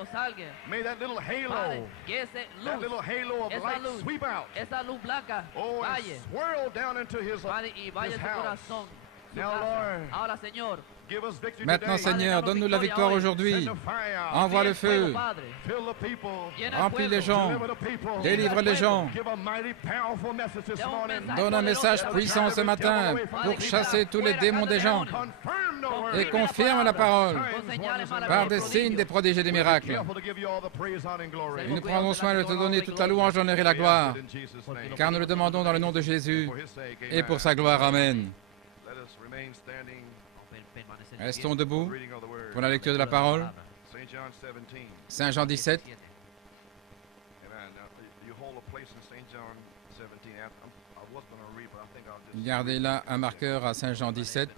esto salga. May that little Padre, halo, que ese that luz, little halo of esa light luz, sweep out. esa luz blanca Oh, and vaya, swirl down into his Padre, y vaya his su house. corazón, su Now, casa. Lord, Ahora, Señor, give us victory Maintenant, today. Seigneur, donne-nous la victoire aujourd'hui. Send the fire out. Envoie le envía el fuego, feu. Padre. Fill the people. Llena el Remplis les pueblo. gens. Deliver the people. Délivre les gens. Give a mighty, powerful message this Da un morning. mensaje Donne un message puissant ce matin pour chasser tous les démons des gens Confirm the word. et confirme la parole Con señales par des signes, des prodiges et des miracles. Careful to give you all the praise, honor, and glory. Et nous prendrons soin de te donner toute la louange, l'honneur et la gloire, In Jesus' name. car nous le demandons dans le nom de Jésus For his sake, et amen. pour sa gloire. Amen. Let us remain standing. Restons debout Reading of the word. pour la lecture de la parole. St. John 17. Saint Jean 17. Amen. Now, you hold a place in St. John 17. I was going to read, but I think I'll just... Gardez là un marqueur à Saint Jean 17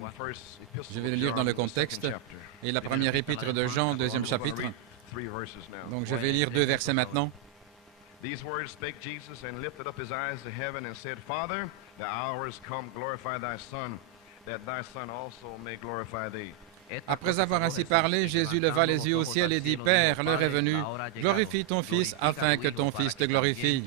And first epistle Je vais le of lire dans le John, the contexte. second chapter. et la première épître de Jean, deuxième chapitre. Three verses now. Donc je vais lire 2 versets maintenant. These words spake Jesus and lifted up his eyes to heaven and said, Father, the hour is come, glorify thy Son, that thy Son also may glorify thee. Après avoir ainsi parlé, Jésus leva les yeux au ciel et dit, Père, l'heure est venue, glorifie ton Fils afin que ton Fils te glorifie.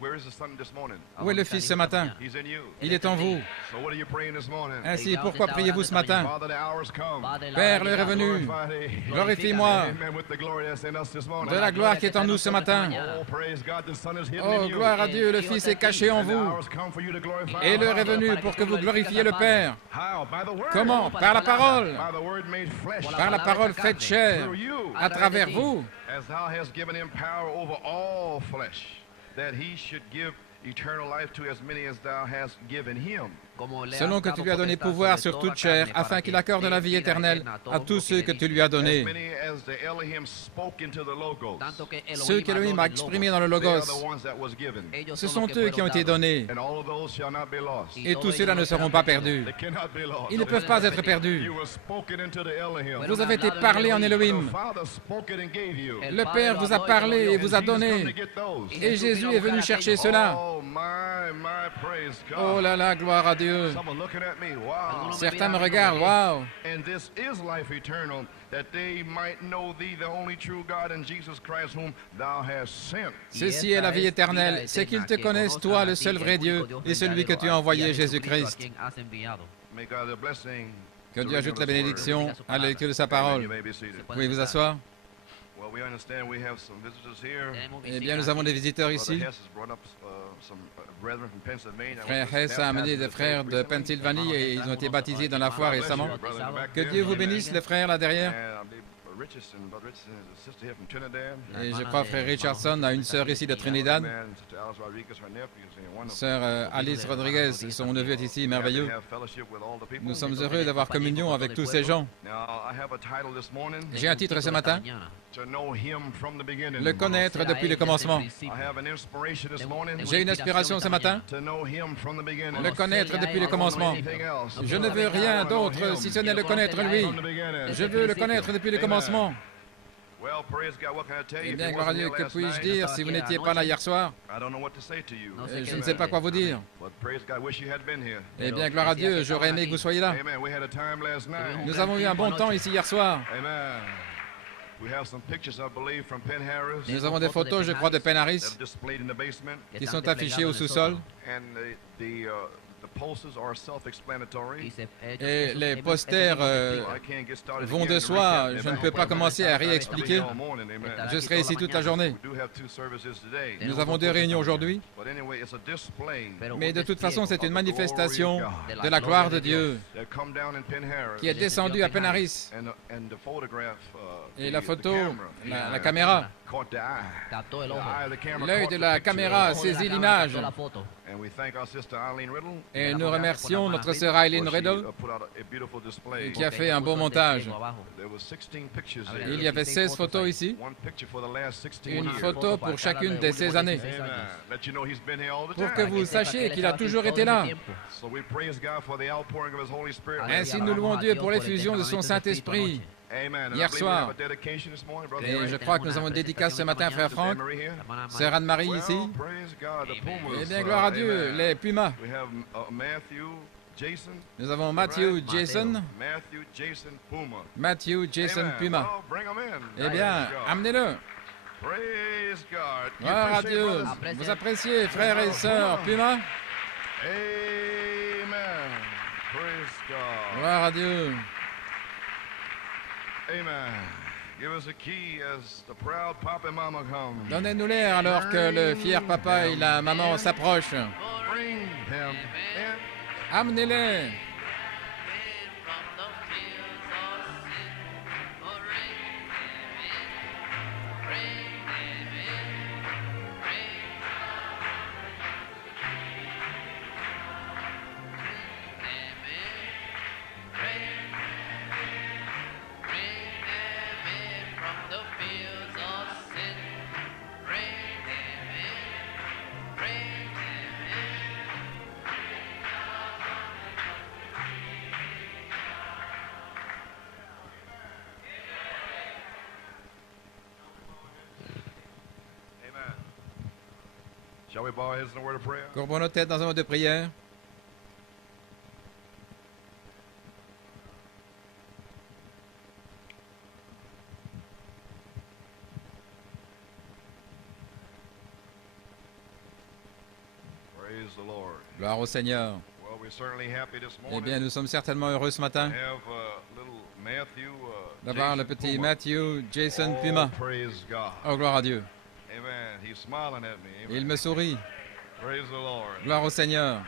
Where is the Son this morning? Où est le Fils ce matin? He's in you. Il est en vous. So what are you praying this morning? Ainsi, pourquoi priez-vous ce matin? Father, the hour is come. Père, l'heure est venue. Glorify thee. Glorifie-moi Amen. With the glory that's in us this morning. de la gloire qui est en nous ce matin. Oh, praise God, the Son is hidden Oh, in you. gloire à Dieu, le Fils est caché en And the vous. hour has come for you to glorify Et the l'heure est Father. venue pour que vous glorifiez le Père. How? By the word. Comment? Par la parole. By the word made flesh. Par la parole faite chair. Through you. À travers vous. As thou hast given him power over all flesh, that he should give eternal life to as many as thou hast given him. Selon que tu lui as donné pouvoir sur toute chair, afin qu'il accorde la vie éternelle à tous ceux que tu lui as As donnés. many as the Elohim spoke into the Logos. Ceux qu'Élohim a exprimés dans le They are Logos, the ones that was given. ce sont eux qui ont été donnés. And all of those shall not be lost. Et tous ceux-là ne seront pas perdus. They cannot be lost. Ils ne peuvent pas être perdus. You were spoken into the Elohim. Vous avez été parlé en Elohim. The Father spoke it and gave you. Le Père vous a parlé et vous a Jesus come to donné. get those. Et Jésus est venu chercher cela. Oh my praise God. Oh là là, gloire à Dieu. Someone looking at me. Wow. Certains me regardent, waouh. And this is life eternal, that they might know thee, the only true God, and Jesus Christ, whom thou hast sent. Ceci est la vie éternelle, c'est qu'ils te connaissent, toi, le seul vrai Dieu, et celui que tu as envoyé, Jésus-Christ. May God the blessing. Que Dieu ajoute la bénédiction à la lecture de sa parole. You may be seated. Vous pouvez vous asseoir. Well, we understand we have some visitors here. Eh bien, nous avons des visiteurs Brother ici. Hess has brought up some brethren from Pennsylvania. Frère Hess a amené des frères de Pennsylvanie et ils ont été baptisés dans la foi récemment. Que Dieu vous bénisse, les frères là derrière. Richardson, Brother Richardson is a sister here from Trinidad. Et je crois que frère Richardson a une sœur ici de Trinidad. Amen. Sister Alice Rodriguez, her nephew, is wonderful. Sœur Alice Rodriguez, son neveu est ici, merveilleux. Have fellowship with all the people. Nous sommes heureux d'avoir communion avec tous ces gens. Now, I have a title this morning. J'ai un titre ce matin, To know him from the beginning. le connaître depuis le commencement. I have an inspiration this morning. J'ai une inspiration ce matin, To know him from the beginning. le connaître depuis le commencement. Anything else. Je ne veux rien d'autre si ce n'est le connaître lui. From the beginning. Je veux le connaître depuis le commencement. Well, praise God. What can I tell you? Eh If bien, you gloire à wasn't Dieu, here que last puis-je night, dire si vous n'étiez pas là hier soir? I don't know what to say to you. Je ne sais pas quoi vous dire. But praise God. Wish you had been here. Eh bien, gloire à Dieu, j'aurais aimé que vous soyez là. Amen. We had a time last night. Nous avons eu un bon temps ici hier soir. Amen. We have some pictures, I believe, from Penn Harris Nous avons des photos, je crois, de Penn that Harris are displayed in the basement. qui sont affichées au sous-sol. And the posters are self-explanatory. Et les posters I can't get started vont again de to soi. recap. Je ne Amen. peux pas commencer à réexpliquer. All morning. Amen. Je serai ici toute la journée. We do have two services today. Nous avons 2 réunions aujourd'hui. But anyway, it's a display Mais de toute façon, c'est une manifestation de la gloire de Dieu that come down in Penn Harris. qui est descendue à Penn Harris. And the photograph, Et la the photo, camera, la caméra, caught the eye. The eye of the camera l'œil caught de the la picture. caméra a saisi l'image. And we thank our sister Eileen Riddle. Et nous remercions notre sœur Eileen Riddle Put out a beautiful display. qui a fait un beau montage. There was 16 pictures there. Il y avait 16 photos ici, One picture for the last 16 une years. photo pour chacune de ces années, Amen. Let you know he's been here all the pour time. que vous sachiez qu'il a toujours été là. So we praise God for the outpouring of his Holy Spirit. Ainsi, nous louons Dieu pour l'effusion de son Saint-Esprit. Amen. And Hier I believe soir. we have a dedication this morning, Brother Et Ray. je crois que nous avons une dédicace ce matin, frère Sister Franck, Anne-Marie here. sœur Anne-Marie ici. Well, praise God, the Pumas. Eh bien, gloire à Dieu, Amen. les Pumas. We have Matthew, Jason. Nous avons Matthew, Jason. Matthew, Jason, Puma. Matthew, Jason, Amen. Puma. Well, bring 'em in. Eh bien, Praise God. amenez-le. Praise God. You Gloire à appreciate Dieu. brothers? Vous appréciez, frères et sœurs, Puma? Amen. Praise God. Gloire à Dieu. Amen. Give us a key as the proud papa and mama come. Donnez-nous-les alors que le fier papa et la maman s'approchent. Bring them in. Amenez-les. Shall we bow our heads in a word of prayer? Courbons nos têtes dans un mot de prière. Praise the Lord. Gloire au Seigneur. Well, we're certainly happy this Eh morning bien, nous sommes certainement heureux ce matin to have little Matthew. d'avoir le Jason petit Puma. Matthew, Jason Oh, Puma. praise God. Oh, gloire à Dieu. Amen. He's smiling at me. Et Amen. il me sourit. Praise the Lord. Gloire au Seigneur.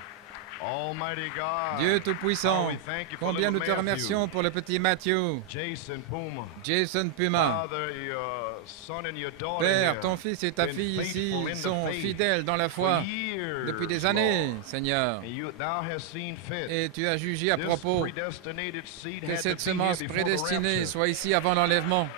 Almighty God. Dieu Tout-Puissant, Oh, we thank you for combien nous little te Matthew. remercions pour le petit Matthew, Jason Puma. Jason Puma. Father, your son and your daughter Père, here ton fils et ta been fille ici faithful in the sont faith fidèles dans la for foi years, depuis des années, Lord. Seigneur. And thou hast seen fit Et tu as jugé à this propos predestinated seed que had to cette be semence here before the prédestinée rapture. soit ici avant l'enlèvement.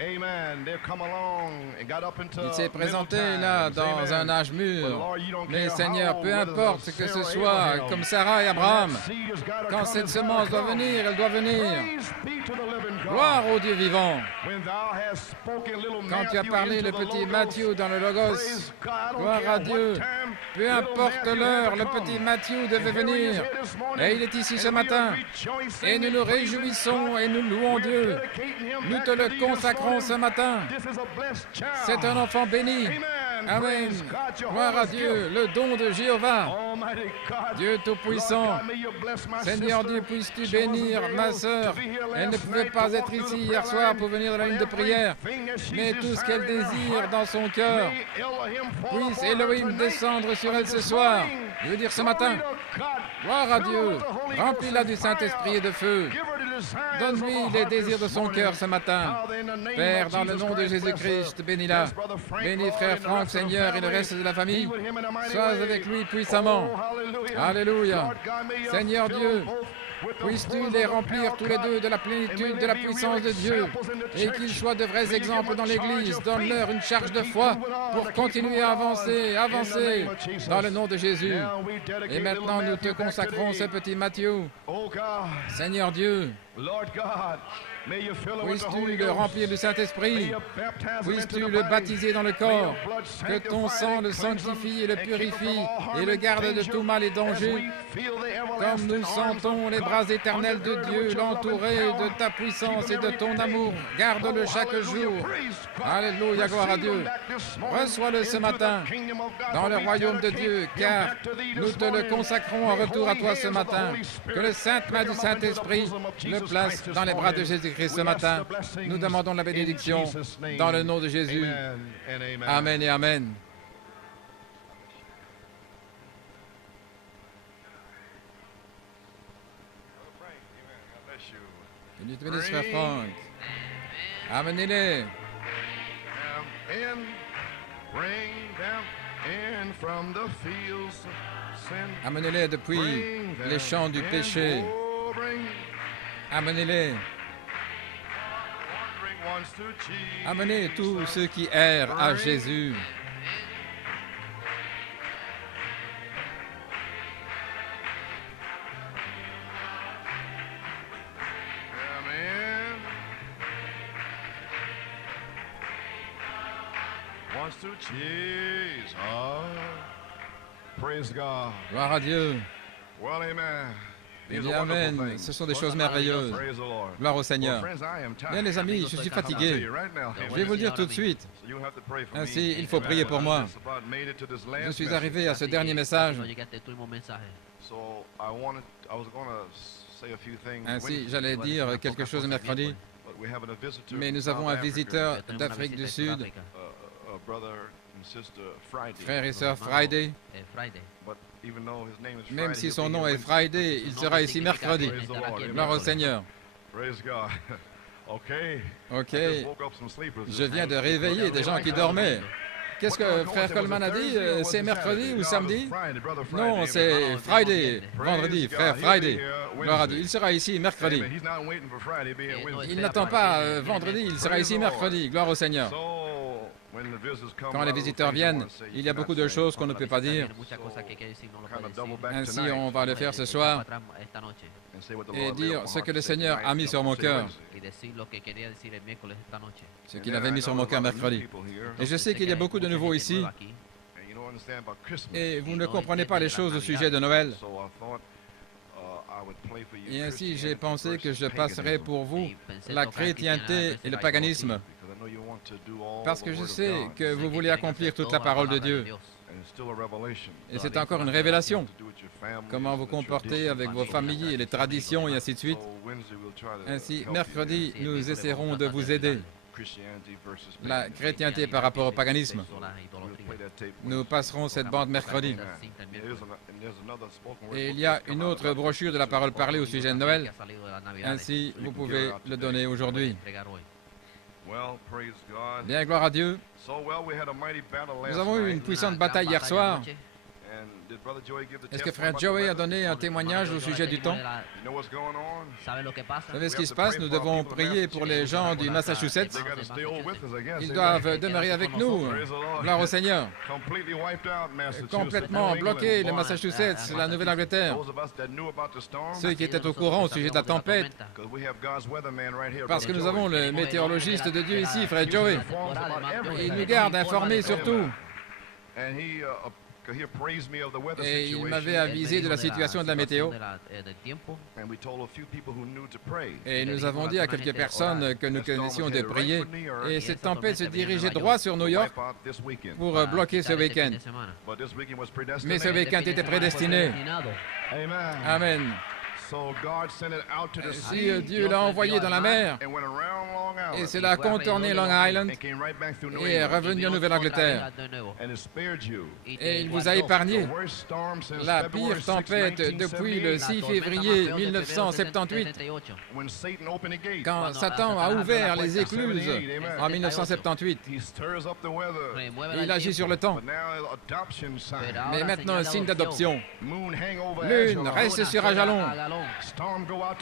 Amen. They've come along and got up into Il s'est middle présenté times. là dans Amen. un âge But mûr. Lord, you don't Mais care Seigneur, how peu old, importe whether que ce Sarah, soit, Abraham, comme Sarah et Abraham, that seed has gotta quand come, cette it's semence gotta doit come. venir, elle doit venir. Praise be to the living God. Gloire au Dieu vivant. When thou hast spoken little Quand tu as Matthew parlé into le the petit Logos, Matthew dans le Logos, praise God, I don't gloire care à what Dieu. time Peu little importe Matthew had l'heure, to le come. petit Matthew devait And here he is venir. here this morning, Et il est ici ce and we are matin. rejoicing, Et nous nous praising réjouissons God. et nous louons We're Dieu. dedicating him Nous back te to le thee this consacrons ce morning. matin. This is a blessed child. C'est un enfant béni. Amen. Amen. Praise God, Gloire à Jehovah's Dieu, gift. le don de Jéhovah. Almighty God. Dieu Tout-Puissant. Lord God, may you bless my Seigneur sister. Dieu, puisses-tu She wasn't bénir able ma to sœur. be here Elle ne last pouvait night pas to être walk through ici the hier prayer soir line, pour venir dans la but ligne de prière. everything that she's Mais tout ce qu'elle desiring in her désire heart, dans son cœur, may Elohim fall puisse upon her Elohim tonight descendre sur elle ce this soir. morning. Je veux dire ce Glory matin, to God. gloire à Fill her Dieu. with the Holy Ghost Remplis-la and du fire. Saint-Esprit et de feu. Give her the desires Donne-lui of her les heart désirs de this son morning. cœur ce matin. Father, in the name Père, of dans le Jesus nom de Christ, Jésus-Christ, bless bénis-la. her. Bless Brother Frank, Bénis Lord, frère and the Franck, rest of the Seigneur, et le family. reste de la famille. Be with him in a mighty Sois way. avec lui puissamment. Oh, hallelujah. Alléluia. Lord God, may you Seigneur fill Dieu, them both with the puisses-tu fullness les of the remplir power tous of les God. deux de la And plénitude may de they la be puissance real de Dieu examples in the et church. qu'ils soient de vrais May you exemples give dans them a charge l'Église. of Donne-leur faith une charge to de keep foi moving on, pour to keep continuer moving à on. avancer, In avancer the name of Jesus. dans le nom de Jésus. Now we dedicate Et maintenant, little nous te Matthew back consacrons ce today. petit Matthew. Oh God, Seigneur Dieu, Lord God, may you fill him with the puisses-tu Holy le Ghost. remplir du May Saint-Esprit. you baptize him Puisses-tu into the le body. baptiser dans le May corps. your blood Que ton sanctify sang and le cleanse him sanctifie et le and keep him from purifie all harm et le and garde de danger tout mal et as danger. we feel the Comme everlasting nous arms sentons of les God bras éternels de undergirded Dieu with your love and l'entourer power. de ta puissance Keep et him de every ton day. amour. Garde-le Oh, chaque hallelujah. jour. Praise God. Alléluia, gloire à Receive Dieu. him back this morning Reçois-le ce into matin the kingdom of God, dans for le we royaume de dedicate Dieu, him car back to thee nous this te le morning. consacrons en May retour à holy toi hands ce of the matin. Holy Spirit Que le sainte main pick du him up into the Saint-Esprit bosom of le Jesus place Christ this dans les bras de morning. Jésus-Christ ce We ask matin. the blessings Nous demandons la in bénédiction Jesus' name. dans le nom de Jésus. Amen and amen. Amen et Amen. Que Dieu te bénisse, frère Franck. Amenez-les. Bring them in from the fields of sin. Amenez-les depuis Bring them les champs du in. péché. Oh, bring Amenez-les. wandering ones to Jesus. Amenez tous ceux qui errent à Jésus. Amen. Wants to Jesus. Praise God. Gloire à Dieu. Well, amen. Il dit Amen. Ce sont des choses merveilleuses. Gloire au Seigneur. Bien les amis, je suis fatigué. Je vais vous le dire tout de suite. Ainsi, il faut prier pour moi. Je suis arrivé à ce dernier message. Ainsi, j'allais dire quelque chose mercredi. Mais nous avons un visiteur d'Afrique du Sud, frère et sœur Friday. Même si son nom est Friday, il sera ici mercredi. Gloire au Seigneur. Ok, je viens de réveiller des gens qui dormaient. Qu'est-ce que frère Coleman a dit? C'est mercredi ou samedi? Non, c'est Friday, vendredi, frère Friday. Gloire à Dieu. Il sera ici mercredi. Il n'attend pas vendredi, il sera ici mercredi. Gloire au Seigneur. Quand les visiteurs viennent, il y a beaucoup de choses qu'on ne peut pas dire. Ainsi, on va le faire ce soir et dire ce que le Seigneur a mis sur mon cœur, ce qu'il avait mis sur mon cœur mercredi. Et je sais qu'il y a beaucoup de nouveaux ici, et vous ne comprenez pas les choses au sujet de Noël. Et ainsi, j'ai pensé que je passerai pour vous la chrétienté et le paganisme, parce que je sais que vous voulez accomplir toute la parole de Dieu. Et c'est encore une révélation. Comment vous comportez avec vos familles et les traditions et ainsi de suite. Ainsi, mercredi, nous essaierons de vous aider. La chrétienté par rapport au paganisme. Nous passerons cette bande mercredi. Et il y a une autre brochure de la parole parlée au sujet de Noël. Ainsi, vous pouvez le donner aujourd'hui. Bien, gloire à Dieu. Nous avons eu une puissante bataille hier soir. Est-ce que frère Joey a donné un témoignage au sujet du temps? Vous savez ce qui se passe? Nous devons prier pour les gens du Massachusetts. Ils doivent demeurer avec nous. Gloire au Seigneur. Complètement bloqué, le Massachusetts, la Nouvelle-Angleterre. Ceux qui étaient au courant au sujet de la tempête. Parce que nous avons le météorologiste de Dieu ici, frère Joey. Il nous garde informés sur tout. Et il m'avait avisé de la situation de la météo. Et nous avons dit à quelques personnes que nous connaissions de prier. Et cette tempête se dirigeait droit sur New York pour bloquer ce week-end. Mais ce week-end était prédestiné. Amen. Si Dieu l'a envoyé dans la mer, et cela a contourné Long Island et est revenu en Nouvelle-Angleterre. Et il vous a épargné la pire tempête depuis le 6 février 1978, quand Satan a ouvert les écluses en 1978. Il agit sur le temps. Mais maintenant, un signe d'adoption. Lune, reste sur Ajalon.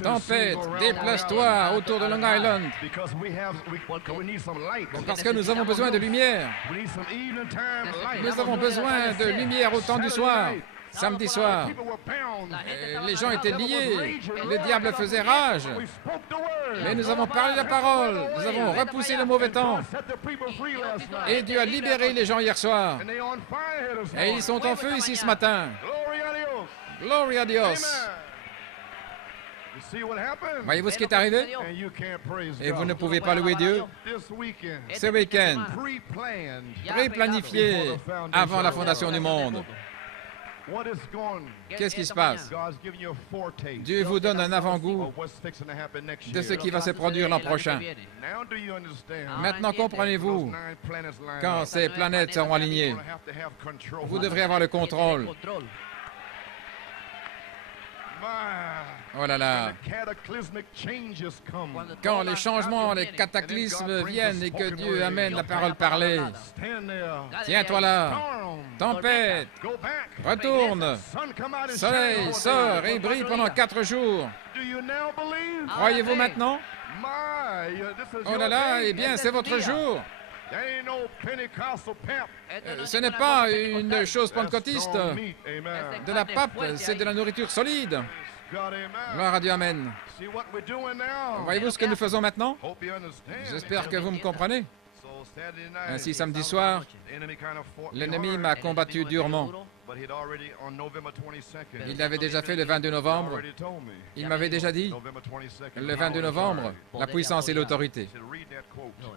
Tempête, déplace-toi autour de Long Island. Parce que nous avons besoin de lumière. Nous avons besoin de lumière au temps du soir. Samedi soir, les gens étaient liés. Le diable faisait rage. Mais nous avons parlé de la parole. Nous avons repoussé le mauvais temps. Et Dieu a libéré les gens hier soir. Et ils sont en feu ici ce matin. Gloria a Dios. Voyez-vous ce qui est arrivé? Et vous ne pouvez pas louer Dieu? Ce week-end, pré-planifié avant la fondation du monde. Qu'est-ce qui se passe? Dieu vous donne un avant-goût de ce qui va se produire l'an prochain. Maintenant, comprenez-vous, quand ces planètes seront alignées, vous devrez avoir le contrôle. Oh là là. Quand les changements, les cataclysmes viennent et que Dieu amène la parole parlée, tiens-toi là. Tempête, retourne. Soleil sort et brille pendant 4 jours. Croyez-vous maintenant? Oh là là, eh bien, c'est votre jour. Ce n'est pas une chose pentecôtiste. De la pape, c'est de la nourriture solide. Gloire à Dieu, Amen. Voyez-vous ce que nous faisons maintenant? J'espère que vous me comprenez. Ainsi, samedi soir, l'ennemi m'a combattu durement. Il l'avait déjà fait le 22 novembre. Il m'avait déjà dit, le 22 novembre, la puissance et l'autorité.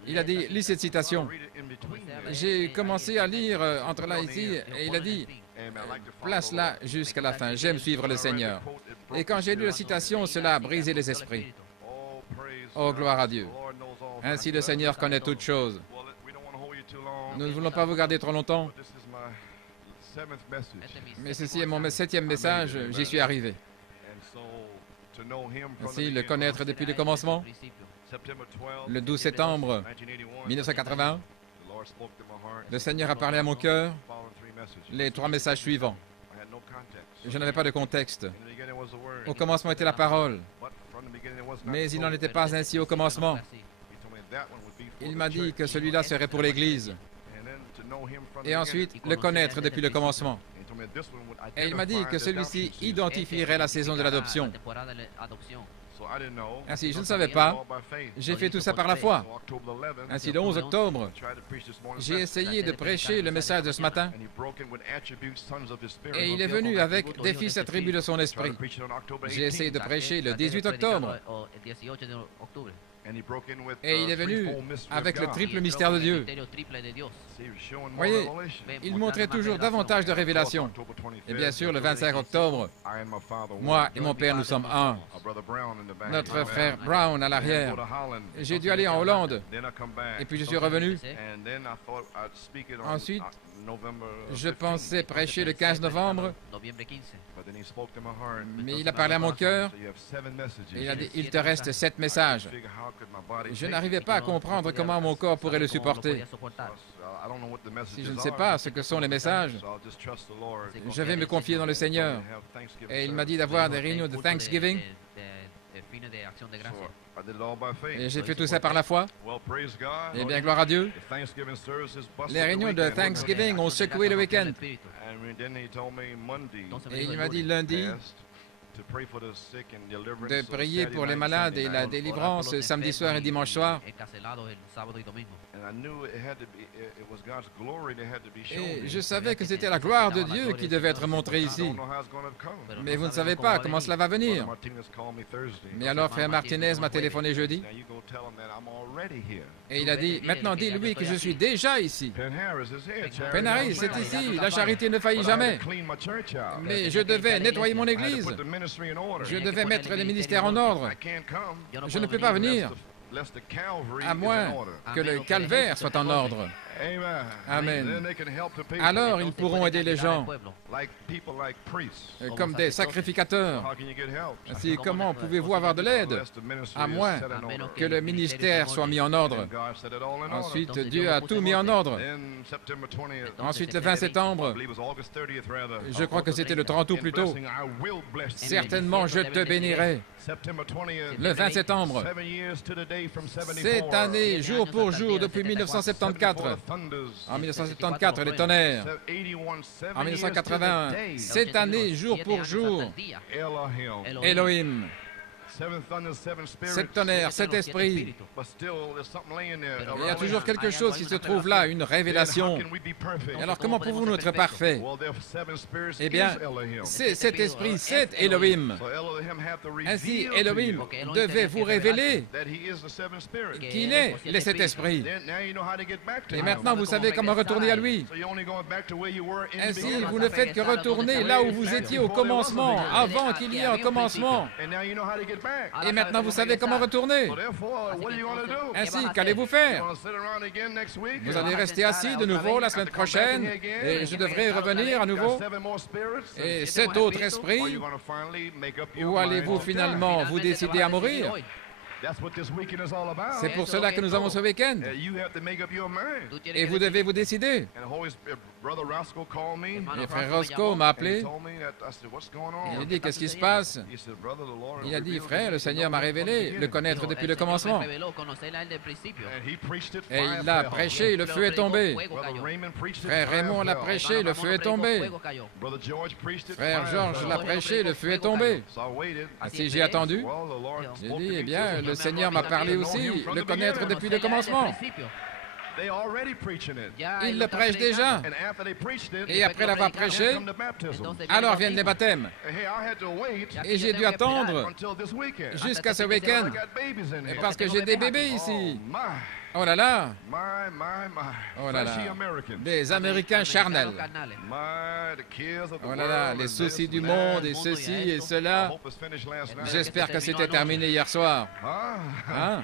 Il a dit, lis cette citation. J'ai commencé à lire entre là et ici, et il a dit, place-la jusqu'à la fin. J'aime suivre le Seigneur. Et quand j'ai lu la citation, cela a brisé les esprits. Oh, gloire à Dieu. Ainsi, le Seigneur connaît toutes choses. Nous ne voulons pas vous garder trop longtemps. Mais ceci est mon 7e message, j'y suis arrivé. Ainsi, le connaître depuis le commencement, le 12 septembre 1981, le Seigneur a parlé à mon cœur les 3 messages suivants. Je n'avais pas de contexte. Au commencement était la parole, mais il n'en était pas ainsi au commencement. Il m'a dit que celui-là serait pour l'Église. Et ensuite, le connaître depuis le commencement. Et il m'a dit que celui-ci identifierait la saison de l'adoption. Ainsi, je ne savais pas. J'ai fait tout ça par la foi. Ainsi, le 11 octobre, j'ai essayé de prêcher le message de ce matin. Et il est venu avec des fils attributs de son esprit. J'ai essayé de prêcher le 18 octobre. Et il est venu avec le triple mystère de Dieu. Vous voyez, il montrait toujours davantage de révélations. Et bien sûr, le 25 octobre, moi et mon père, nous sommes un. Notre frère Brown à l'arrière. J'ai dû aller en Hollande. Et puis je suis revenu. Ensuite, je pensais prêcher le 15 novembre. Mais il a parlé à mon cœur. Et il a dit, il te reste 7 messages. Je n'arrivais pas à comprendre comment mon corps pourrait le supporter. Si je ne sais pas ce que sont les messages, je vais me confier dans le Seigneur. Et il m'a dit d'avoir des réunions de Thanksgiving. Et j'ai fait tout ça par la foi. Eh bien, gloire à Dieu. Les réunions de Thanksgiving ont secoué le week-end. Et il m'a dit lundi de prier pour les malades et la délivrance samedi soir et dimanche soir. Et je savais que c'était la gloire de Dieu qui devait être montrée ici. Mais vous ne savez pas comment cela va venir. Mais alors, frère Martinez m'a téléphoné jeudi. Et il a dit, maintenant dis-lui que je suis déjà ici. Penn Harris, c'est ici. La charité ne faillit jamais. Mais je devais nettoyer mon église. Je devais mettre les ministères en ordre. Je ne peux pas venir, à moins que le calvaire soit en ordre. Amen. Alors, ils pourront aider les gens, comme des sacrificateurs. Ainsi, comment pouvez-vous avoir de l'aide, à moins que le ministère soit mis en ordre? Ensuite, Dieu a tout mis en ordre. Ensuite, le 20 septembre, je crois que c'était le 30 août plus tôt, certainement je te bénirai. Le 20 septembre, cette année, jour pour jour, depuis 1974, en 1974, les tonnerres. En 1981, cette année, jour pour jour, Elohim. 7 tonnerres, 7 esprits. Il y a toujours quelque chose qui se trouve là, une révélation. Et alors, comment pouvons-nous être parfaits? Eh bien, c'est cet esprit, c'est Elohim. Ainsi, Elohim devait vous révéler qu'il est les 7 esprits. Et maintenant, vous savez comment retourner à lui. Ainsi, vous ne faites que retourner là où vous étiez au commencement, avant qu'il y ait un commencement. Et maintenant, vous savez comment retourner. Ainsi, qu'allez-vous faire? Vous allez rester assis de nouveau la semaine prochaine et je devrais revenir à nouveau. Et 7 autres esprits, ou allez-vous finalement vous décider à mourir? C'est pour cela que nous avons ce week-end. Et vous devez vous décider. Et frère Roscoe m'a appelé. Il a dit, qu'est-ce qui se passe? Il a dit, frère, le Seigneur m'a révélé, le connaître depuis le commencement. Et il l'a prêché, le feu est tombé. Frère Raymond l'a prêché, le feu est tombé. Frère Georges l'a prêché, le feu est tombé. Ainsi, j'ai attendu. J'ai dit, eh bien, le Seigneur m'a parlé aussi, le connaître depuis le commencement. Ils le prêchent déjà. Et après l'avoir prêché, alors viennent les baptêmes. Et j'ai dû attendre jusqu'à ce week-end parce que j'ai des bébés ici. Oh là là! Oh là là! Des Américains charnels. Oh là là, les soucis du monde et ceci et cela. J'espère que c'était terminé hier soir. Hein?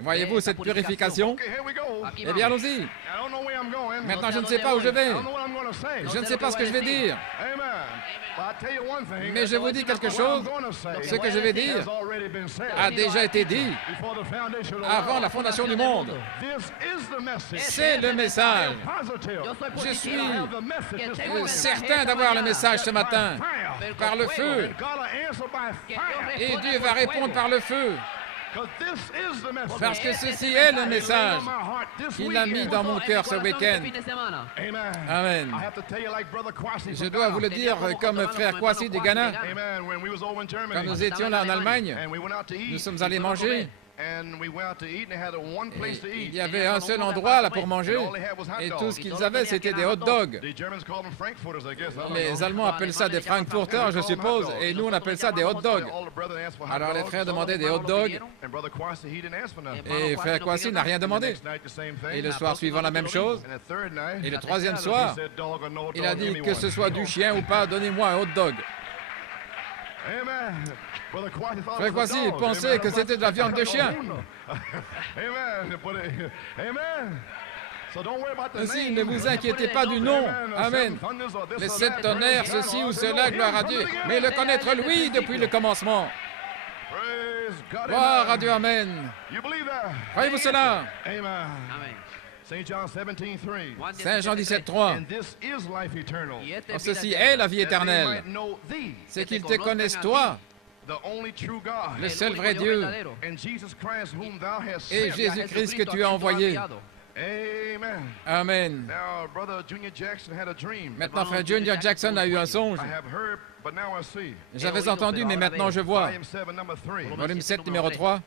Voyez-vous cette purification? Eh bien, allons-y. Maintenant, je ne sais pas où je vais. Je ne sais pas ce que je vais dire. Mais je vous dis quelque chose. Ce que je vais dire a déjà été dit avant la fondation du monde. C'est le message. Je suis certain d'avoir le message ce matin par le feu. Et Dieu va répondre par le feu. Parce que ceci est le message qu'il a mis dans mon cœur ce week-end. Amen. Je dois vous le dire comme frère Kwasi du Ghana. Quand nous étions là en Allemagne, nous sommes allés manger. Il y avait un seul endroit là pour manger et tout ce qu'ils avaient c'était des hot dogs. Les Allemands appellent ça des Frankfurter, je suppose, et nous on appelle ça des hot dogs. Alors les frères demandaient des hot dogs et frère Kwasi n'a rien demandé. Et le soir suivant la même chose. Et le troisième soir, il a dit que ce soit du chien ou pas, donnez-moi un hot dog. Frère Kwasi pensait que c'était de la viande de chien. Ainsi, ne vous inquiétez pas du nom. Amen. Les 7 tonnerres, ceci ou cela, gloire à Dieu. Mais le connaître, lui, depuis le commencement. Gloire à Dieu, Amen. Croyez-vous cela? Saint Jean 17:3. Ceci est la vie éternelle. C'est qu'ils te connaissent, toi, le seul vrai Dieu, et Jésus-Christ que tu as envoyé. Amen. Maintenant, frère Junior Jackson a eu un songe. J'avais entendu, mais maintenant je vois. Volume 7, numéro 3.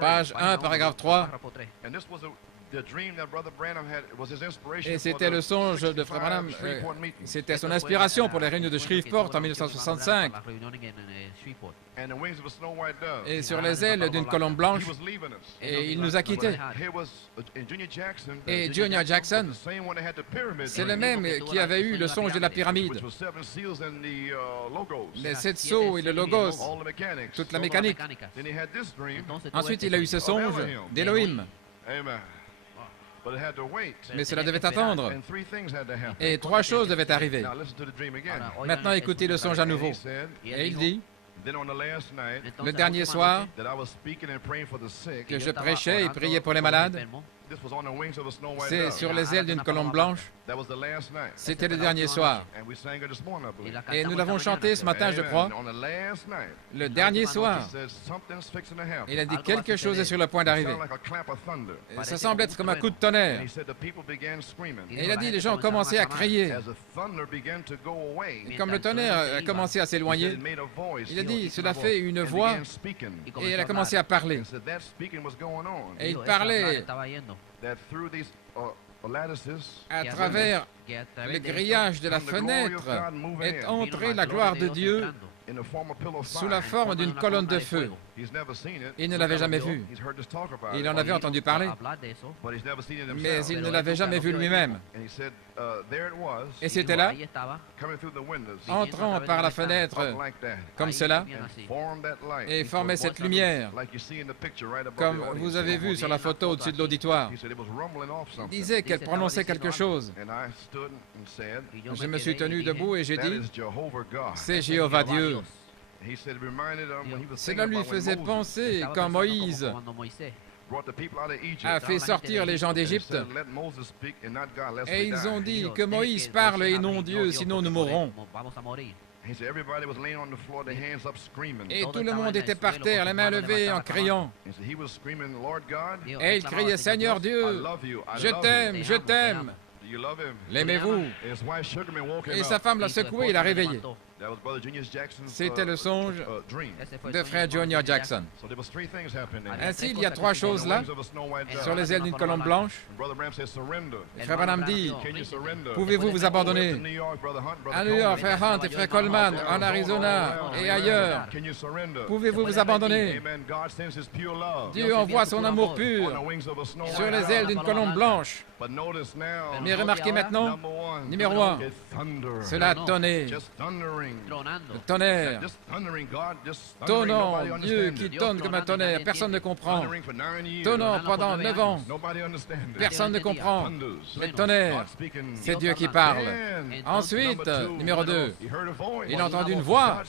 Page 1, paragraphe 3. Et c'était le songe de Frère Branham. C'était son inspiration pour les réunions de Shreveport en 1965. Et sur les ailes d'une colombe blanche, et il nous a quittés. Et Junior Jackson, c'est le même qui avait eu le songe de la pyramide. Les 7 sceaux et le logos, toute la mécanique. Ensuite, il a eu ce songe d'Élohim. Mais cela devait attendre. Et 3 choses devaient arriver. Maintenant, écoutez le songe à nouveau. Et il dit, le dernier soir, que je prêchais et priais pour les malades, c'est sur les ailes d'une colombe blanche. C'était le dernier soir. Et nous l'avons chanté ce matin, je crois. Le dernier soir, il a dit quelque chose est sur le point d'arriver. Ça semble être comme un coup de tonnerre. Et il a dit les gens ont commencé à crier. Et comme le tonnerre a commencé à s'éloigner, il a dit cela fait une voix et elle a commencé à parler. Et il parlait à travers le grillage de la fenêtre est entrée la gloire de Dieu sous la forme d'une colonne de feu. Il ne l'avait jamais vu. Il en avait entendu parler, mais il ne l'avait jamais vu lui-même. Et c'était là, entrant par la fenêtre comme cela, et formait cette lumière, comme vous avez vu sur la photo au-dessus de l'auditoire. Il disait qu'elle prononçait quelque chose. Je me suis tenu debout et j'ai dit, c'est Jéhovah Dieu. Cela lui faisait penser quand Moïse a fait sortir les gens d'Égypte et ils ont dit que Moïse parle et non Dieu, sinon nous mourrons. Et tout le monde était par terre, les mains levées en criant. Et il criait, Seigneur Dieu, je t'aime, je t'aime. L'aimez-vous? Et sa femme l'a secoué et l'a réveillé. C'était le songe de frère Junior Jackson. Ainsi, il y a trois choses là, sur les ailes d'une colombe blanche. Frère Branham dit, pouvez-vous vous abandonner? À New York, frère Hunt et frère Coleman, en Arizona et ailleurs, pouvez-vous vous abandonner? Dieu envoie son amour pur sur les ailes d'une colombe blanche. Mais remarquez maintenant, numéro 1, cela tonnait. Le tonnerre. Tonnant, Dieu qui tonne comme un tonnerre, personne ne comprend. Tonnant pendant 9 ans, personne ne comprend. Le tonnerre, c'est Dieu qui parle. Ensuite, numéro 2, il a entendu une voix,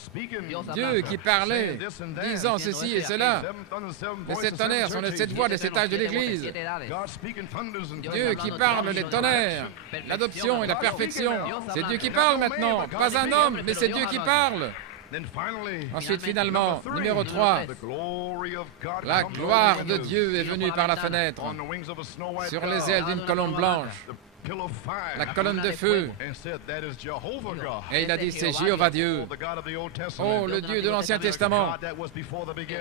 Dieu qui parlait, disant ceci et cela. Les 7 tonnerres sont les 7 voix des 7 âges de l'Église. Dieu qui parle, les tonnerres, l'adoption et la perfection. C'est Dieu qui parle maintenant, pas un homme, mais c'est Dieu qui parle. Ensuite, finalement, numéro 3, la gloire de Dieu est venue par la fenêtre, sur les ailes d'une colombe blanche, la colonne de feu. Et il a dit, c'est Jéhovah Dieu. Oh, le Dieu de l'Ancien Testament,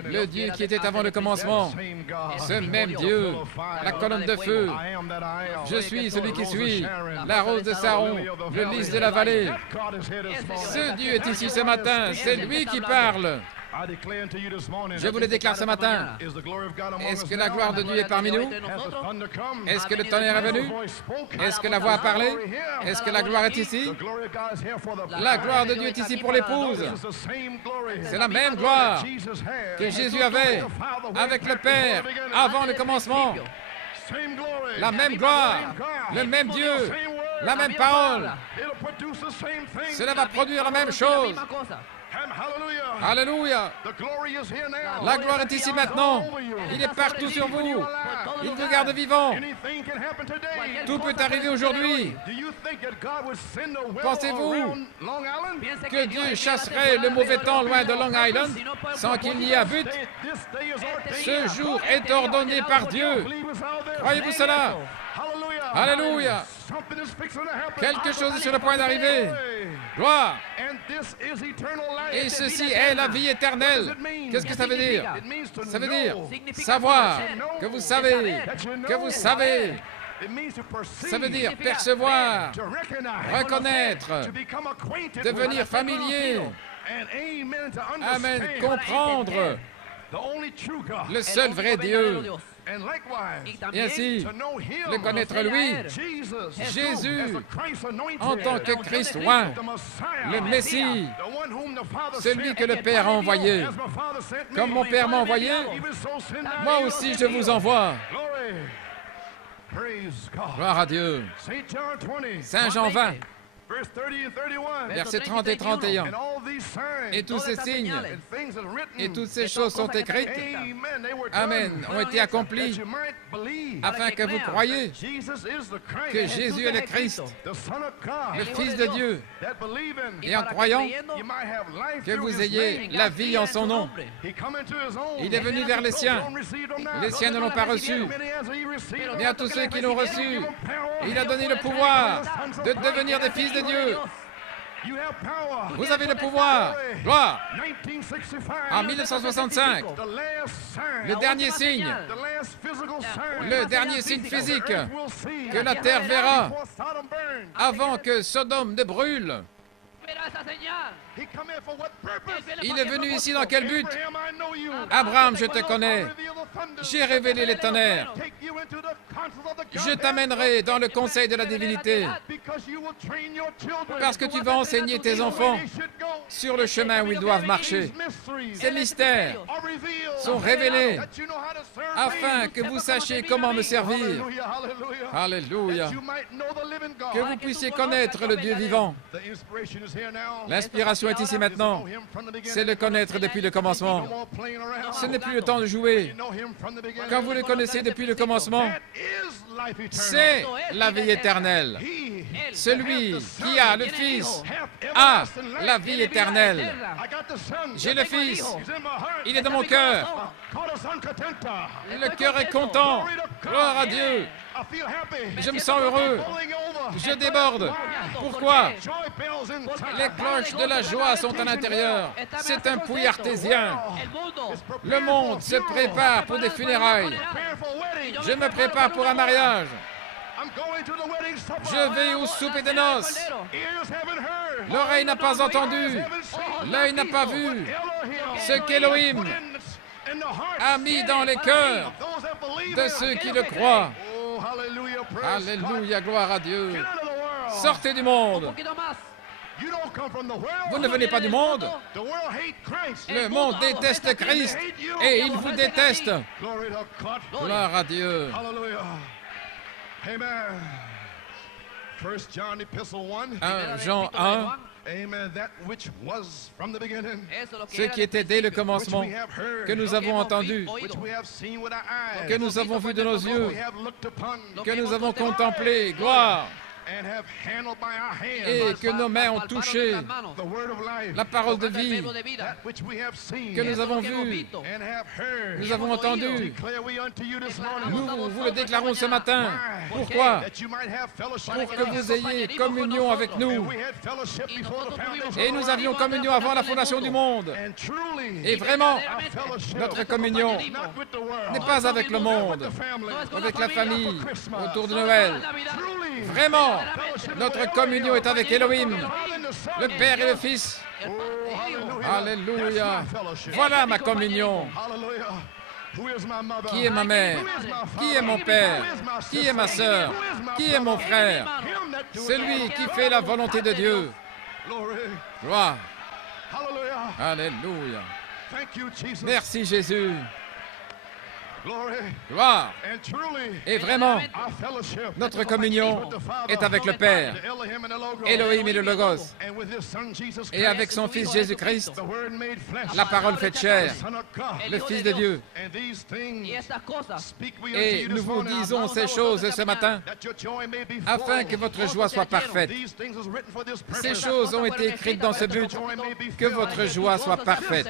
le Dieu qui était avant le commencement, ce même Dieu, la colonne de feu. Je suis celui qui suis, la rose de Saron, le lys de la vallée. Ce Dieu est ici ce matin, c'est lui qui parle. Je vous le déclare ce matin. Est-ce que la gloire de Dieu est parmi nous? Est-ce que le tonnerre est venu? Est-ce que la voix a parlé? Est-ce que la gloire est ici? La gloire de Dieu est ici pour l'épouse. C'est la même gloire que Jésus avait avec le Père avant le commencement. La même gloire, le même Dieu, la même parole. Cela va produire la même chose. Alléluia. La gloire est ici maintenant. Il est partout sur vous. Il vous garde vivant. Tout peut arriver aujourd'hui. Pensez-vous que Dieu chasserait le mauvais temps loin de Long Island sans qu'il n'y ait un but? Ce jour est ordonné par Dieu. Croyez-vous cela? Alléluia. Quelque chose est sur le point d'arriver. Gloire. Et ceci est la vie éternelle. Qu'est-ce que ça veut dire? Ça veut dire savoir que vous savez, que vous savez. Ça veut dire percevoir, reconnaître, devenir familier. Amen. Comprendre le seul vrai Dieu. Et ainsi, le connaître lui, Jésus, en tant que Christ oint, le Messie, celui que le Père a envoyé. Comme mon Père m'a envoyé, moi aussi je vous envoie. Gloire à Dieu. Saint Jean 20. Versets 30 et 31. Et tous ces signes et toutes ces choses sont écrites, Amen, ont été accomplies afin que vous croyiez que Jésus est le Christ, le Fils de Dieu, et en croyant que vous ayez la vie en son nom. Il est venu vers les siens ne l'ont pas reçu, mais à tous ceux qui l'ont reçu, il a donné le pouvoir de devenir des fils de Dieu. Vous avez le pouvoir. Gloire. En 1965, le dernier signe physique que la terre verra avant que Sodome ne brûle. Il est venu ici dans quel but? Abraham, je te connais. J'ai révélé les tonnerres. Je t'amènerai dans le conseil de la divinité. Parce que tu vas enseigner tes enfants sur le chemin où ils doivent marcher. Ces mystères sont révélés afin que vous sachiez comment me servir. Alléluia. Que vous puissiez connaître le Dieu vivant. L'inspiration est ici maintenant. C'est le connaître depuis le commencement. Ce n'est plus le temps de jouer. Quand vous le connaissez depuis le commencement, c'est la vie éternelle. Celui qui a le Fils a la vie éternelle. J'ai le Fils. Il est dans mon cœur. Le cœur est content. Gloire à Dieu. Je me sens heureux. Je déborde. Pourquoi? Les cloches de la joie sont à l'intérieur. C'est un puits artésien. Le monde se prépare pour des funérailles. Je me prépare pour un mariage. Je vais au souper des noces. L'oreille n'a pas entendu. L'œil n'a pas vu. Ce qu'Élohim a mis dans les cœurs de ceux qui le croient. Alléluia, gloire à Dieu. Sortez du monde. Vous ne venez pas du monde. Le monde déteste Christ et il vous déteste. Gloire à Dieu. Amen. 1 Jean 1, ce qui était dès le commencement, que nous avons entendu, que nous avons vu de nos yeux, que nous avons contemplé, gloire, et que nos mains ont touché la parole de vie, que nous avons vu, nous avons entendu. Nous vous le déclarons ce matin. Pourquoi? Pour que vous ayez communion avec nous. Et nous avions communion avant la fondation du monde. Et vraiment, notre communion n'est pas avec le monde, avec la famille, autour de Noël. Vraiment, notre communion est avec Elohim, le Père et le Fils. Alléluia. Voilà ma communion. Qui est ma mère? Qui est mon père? Qui est ma sœur? Qui est mon frère? Celui qui fait la volonté de Dieu. Gloire. Alléluia. Merci Jésus. Gloire. Et vraiment, notre communion est avec le Père, Elohim et le Logos, et avec son Fils Jésus-Christ, la parole faite chair, le Fils de Dieu. Et nous vous disons ces choses ce matin, afin que votre joie soit parfaite. Ces choses ont été écrites dans ce but, que votre joie soit parfaite.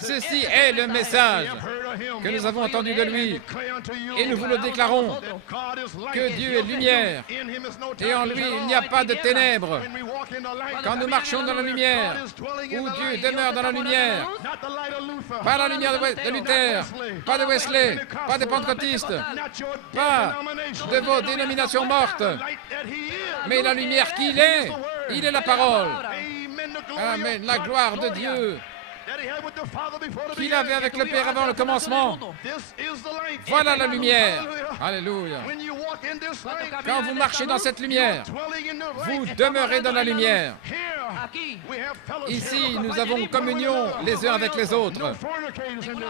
Ceci est le message que nous avons entendu de lui, et nous vous le déclarons, que Dieu est lumière, et en lui il n'y a pas de ténèbres. Quand nous marchons dans la lumière, où Dieu demeure dans la lumière, pas la lumière de Luther, pas de Wesley, pas des pentecôtistes, pas de vos dénominations mortes, mais la lumière qu'il est, il est la parole. Amen, la gloire de Dieu qu'il avait avec le Père avant le commencement. Voilà la lumière. Alléluia. Quand vous marchez dans cette lumière, vous demeurez dans la lumière. Ici, nous avons communion les uns avec les autres.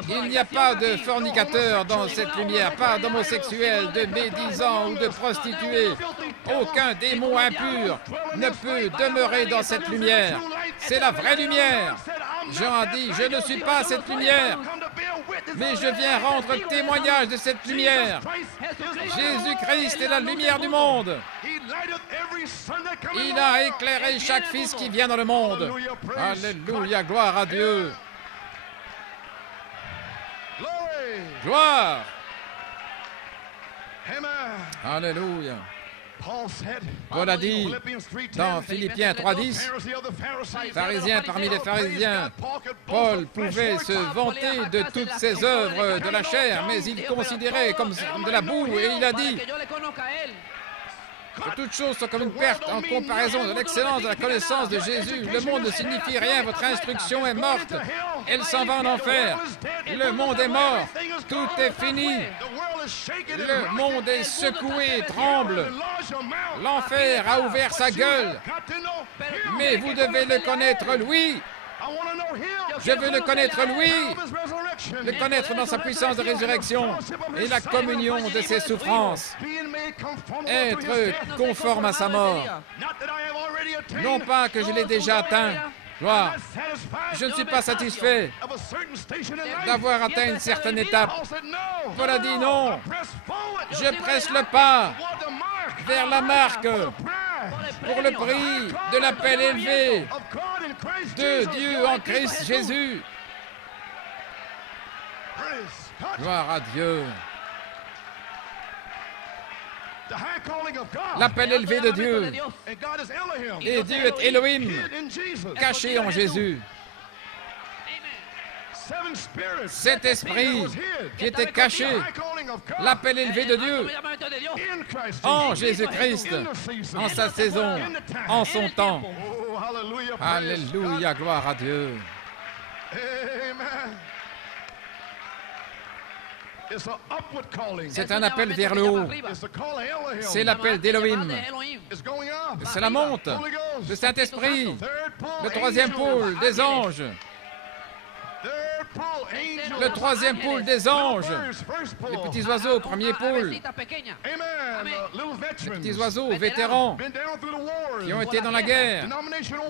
Il n'y a pas de fornicateurs dans cette lumière, pas d'homosexuels, de médisants ou de prostituées. Aucun démon impur ne peut demeurer dans cette lumière. C'est la vraie lumière. Jean a dit, je ne suis pas cette lumière, mais je viens rendre témoignage de cette lumière. Jésus-Christ est la lumière du monde. Il a éclairé chaque fils qui vient dans le monde. Alléluia, gloire à Dieu. Gloire. Alléluia. Paul a dit dans Philippiens 3:10, pharisien parmi les pharisiens, Paul pouvait se vanter de toutes ses œuvres de la chair, mais il considérait comme de la boue, et il a dit que toutes choses sont comme une perte en comparaison de l'excellence de la connaissance de Jésus. Le monde ne signifie rien, votre instruction est morte, elle s'en va en enfer. Le monde est mort, tout est fini. Le monde est secoué, tremble. L'enfer a ouvert sa gueule. Mais vous devez le connaître, lui. Je veux le connaître, lui. Le connaître dans sa puissance de résurrection et la communion de ses souffrances. Être conforme à sa mort. Non pas que je l'ai déjà atteint. Gloire. Je ne suis pas satisfait d'avoir atteint une certaine étape. Paul a dit non. Je presse le pas vers la marque pour le prix de l'appel élevé de Dieu en Christ Jésus. Gloire à Dieu. L'appel élevé de Dieu. Et Dieu est Elohim, caché en Jésus. Cet esprit qui était caché, l'appel élevé de Dieu en Jésus-Christ, en sa saison, en son temps. Alléluia, gloire à Dieu. C'est un appel vers le haut. C'est l'appel d'Elohim. Cela monte. Le Saint-Esprit, le troisième pôle des anges. Le troisième pôle des anges. Les petits oiseaux, premier pôle. Les petits oiseaux vétérans qui ont été dans la guerre,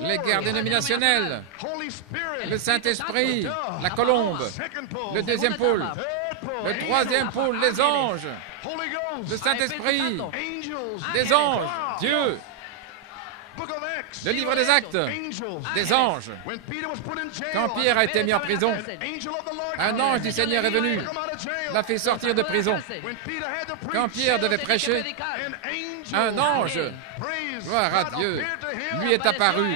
les guerres dénominationnelles. Le Saint-Esprit, la colombe. Le deuxième pôle. Le troisième pôle, les anges. Le Saint-Esprit, des anges, Dieu. Le livre des Actes, des anges. Quand Pierre a été mis en prison, un ange du Seigneur est venu, l'a fait sortir de prison. Quand Pierre devait prêcher, un ange, gloire à Dieu, lui est apparu.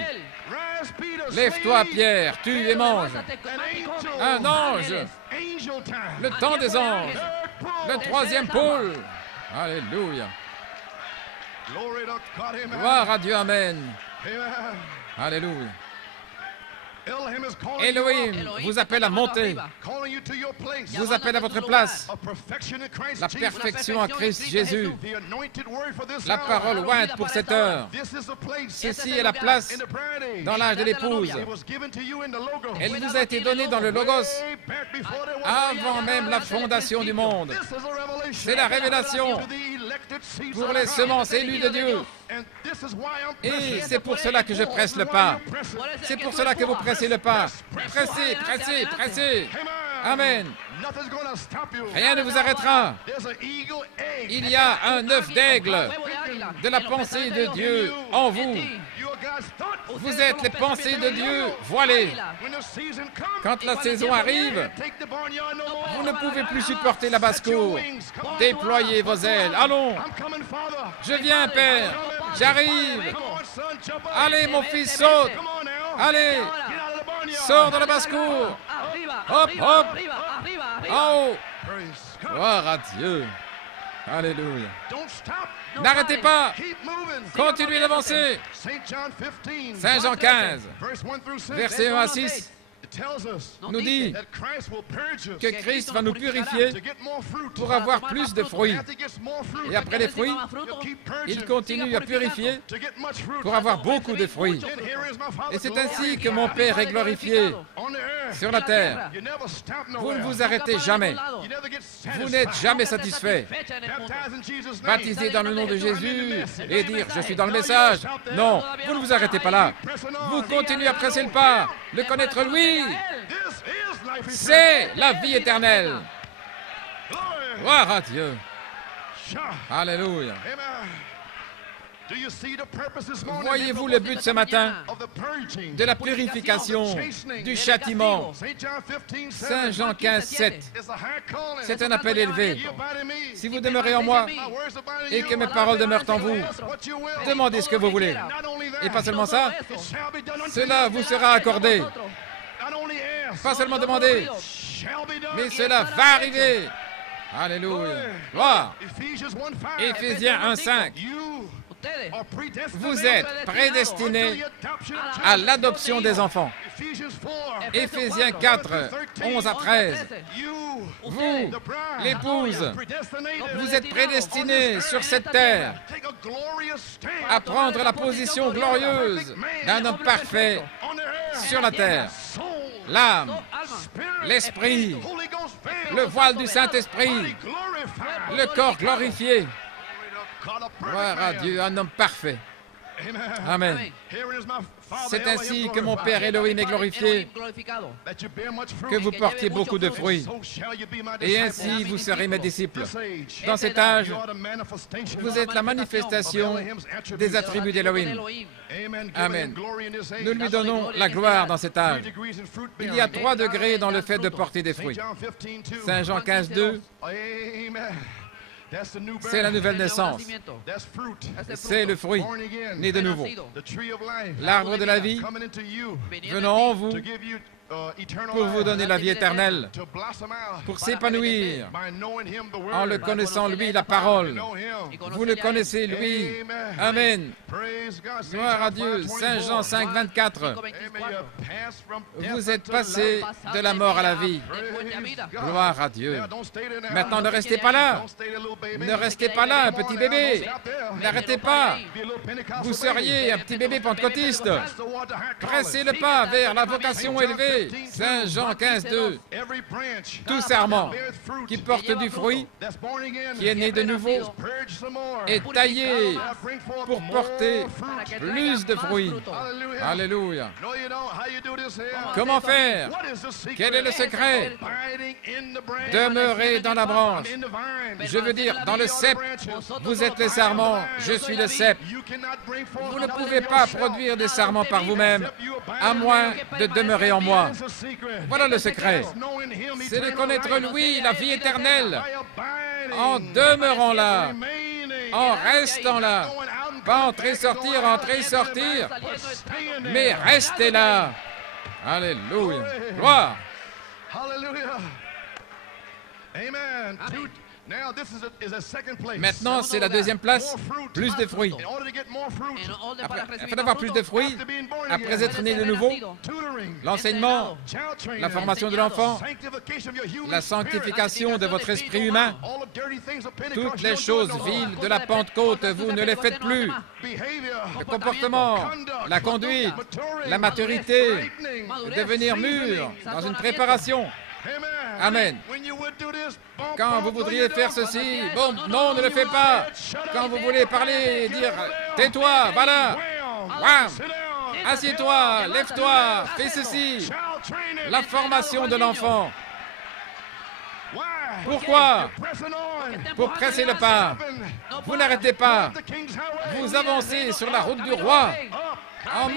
Lève-toi, Pierre, tue et mange. Un ange, le temps des anges, le troisième pôle. Alléluia. Gloire à Dieu, amen. Alléluia. Elohim vous appelle à monter, vous appelle à votre place, la perfection en Christ Jésus, la parole ointe pour cette heure. Ceci est la place dans l'âge de l'épouse. Elle vous a été donnée dans le Logos avant même la fondation du monde. C'est la révélation pour les semences élues de Dieu. Et c'est pour cela que je presse le pas. C'est pour cela que vous pressez le pas. Pressez, pressez, pressez. Amen. Rien ne vous arrêtera. Il y a un œuf d'aigle de la pensée de Dieu en vous. Vous êtes les pensées de Dieu voilées. Quand la saison arrive, vous ne pouvez plus supporter la basse-cour. Déployez vos ailes. Allons. Je viens, Père. J'arrive. Allez, mon fils, saute. Allez. Sors de la basse-cour. Hop, hop. En haut. Gloire à Dieu. Alléluia. N'arrêtez pas. Continuez d'avancer. Saint Jean 15, versets 1 à 6, nous dit que Christ va nous purifier pour avoir plus de fruits. Et après les fruits, il continue à purifier pour avoir beaucoup de fruits. Et c'est ainsi que mon Père est glorifié sur la terre. Vous ne vous arrêtez jamais. Vous n'êtes jamais satisfait. Baptisez dans le nom de Jésus et dire « Je suis dans le message ». Non, vous ne vous arrêtez pas là. Vous continuez à presser le pas, le connaître lui. C'est la vie éternelle. Gloire à Dieu. Alléluia. Voyez-vous le but ce matin de la purification, du châtiment? Saint Jean 15, 7. C'est un appel élevé. Si vous demeurez en moi et que mes paroles demeurent en vous, demandez ce que vous voulez. Et pas seulement ça, cela vous sera accordé. Pas seulement demander, mais cela va arriver. Alléluia. Gloire. Éphésiens 1, 5. Vous êtes prédestinés à l'adoption des enfants. Éphésiens 4, 11 à 13. Vous, l'épouse, vous êtes prédestinés sur cette terre à prendre la position glorieuse d'un homme parfait sur la terre. L'âme, l'esprit, le voile du Saint-Esprit, le corps glorifié. Gloire à Dieu, un homme parfait. Amen. C'est ainsi que mon Père Elohim est glorifié, que vous portiez beaucoup de fruits. Et ainsi vous serez mes disciples. Dans cet âge, vous êtes la manifestation des attributs d'Elohim. Amen. Nous lui donnons la gloire dans cet âge. Il y a 3 degrés dans le fait de porter des fruits. Saint Jean 15, 2. C'est la nouvelle naissance. C'est le fruit, né de nouveau. L'arbre de la vie venant en vous pour vous donner la vie éternelle, pour s'épanouir en le connaissant, lui, la parole. Vous le connaissez, lui. Amen. Gloire à Dieu. Saint Jean 5, 24. Vous êtes passé de la mort à la vie. Gloire à Dieu. Maintenant, ne restez pas là. Ne restez pas là, un petit bébé. N'arrêtez pas. Vous seriez un petit bébé pentecôtiste. Pressez le pas vers la vocation élevée. Saint Jean 15, 2. Tout serment qui porte du fruit, qui est né de nouveau, est taillé pour porter plus de fruits. Alléluia. Comment faire? Quel est le secret? Demeurer dans la branche. Je veux dire, dans le cep. Vous êtes les sarments, je suis le cep. Vous ne pouvez pas produire des sarments par vous-même, à moins de demeurer en moi. Voilà le secret. C'est de connaître lui, la vie éternelle, en demeurant là, en restant là. Pas entrer, sortir, mais restez là. Alléluia. Gloire. Amen. Maintenant, c'est la deuxième place, plus de fruits. Afin d'avoir plus de fruits, après être né de nouveau, l'enseignement, la formation de l'enfant, la sanctification de votre esprit humain, toutes les choses viles de la Pentecôte, vous ne les faites plus. Le comportement, la conduite, la maturité, devenir mûr dans une préparation. Amen. Quand vous voudriez faire ceci, bon, non, ne le faites pas. Quand vous voulez parler, dire, tais-toi, va là. Assieds-toi, lève-toi, fais ceci. La formation de l'enfant. Pourquoi? Pour presser le pas. Vous n'arrêtez pas. Vous avancez sur la route du roi. En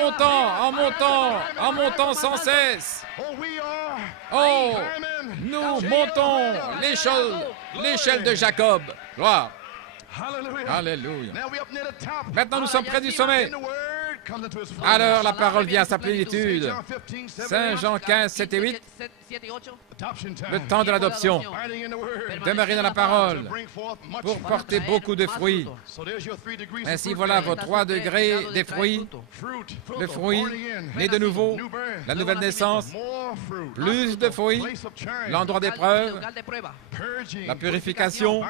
montant sans cesse. Oh, nous montons l'échelle de Jacob. Gloire. Alléluia. Maintenant, nous sommes près du sommet. Alors, la parole vient à sa plénitude. Saint Jean 15, 7 et 8. Le temps de l'adoption. Demeurez dans la parole pour porter beaucoup de fruits. Ainsi, voilà vos 3 degrés des fruits. Le fruit, né de nouveau, la nouvelle naissance, plus de fruits, l'endroit d'épreuve, la purification,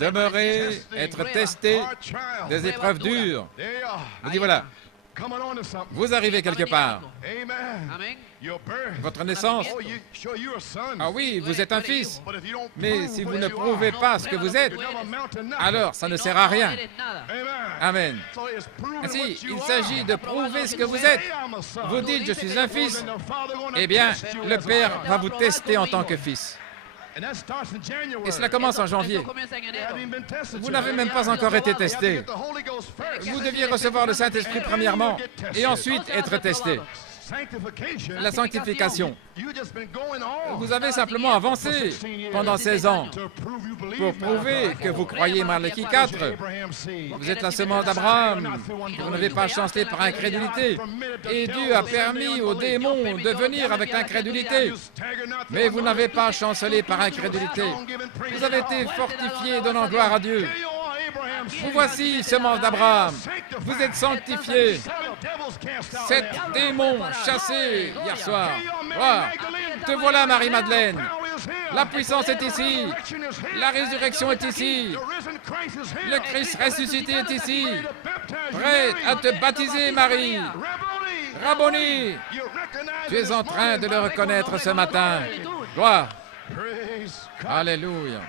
demeurer, être testé, des épreuves dures. Je dis voilà. Vous arrivez quelque part. Votre naissance. Ah oui, vous êtes un fils. Mais si vous ne prouvez pas ce que vous êtes, alors ça ne sert à rien. Amen. Ainsi, il s'agit de prouver ce que vous êtes. Vous dites, je suis un fils. Eh bien, le Père va vous tester en tant que fils. Et cela commence en janvier. Vous n'avez même pas encore été testé. Vous deviez recevoir le Saint-Esprit premièrement et ensuite être testé. La sanctification. Vous avez simplement avancé pendant 16 ans pour prouver que vous croyez Malachie 4. Vous êtes la semence d'Abraham. Vous n'avez pas chancé par incrédulité. Et Dieu a permis aux démons de venir avec l'incrédulité. Mais vous n'avez pas chancelé par incrédulité. Vous avez été fortifié donnant gloire à Dieu. Vous voici, semence d'Abraham. Vous êtes sanctifiés. 7 démons chassés hier soir. Voilà. Te voilà, Marie-Madeleine. La puissance est ici. La résurrection est ici. Le Christ ressuscité est ici. Prête à te baptiser, Marie. Rabboni. Tu es en train de le reconnaître ce matin. Gloire. Alléluia.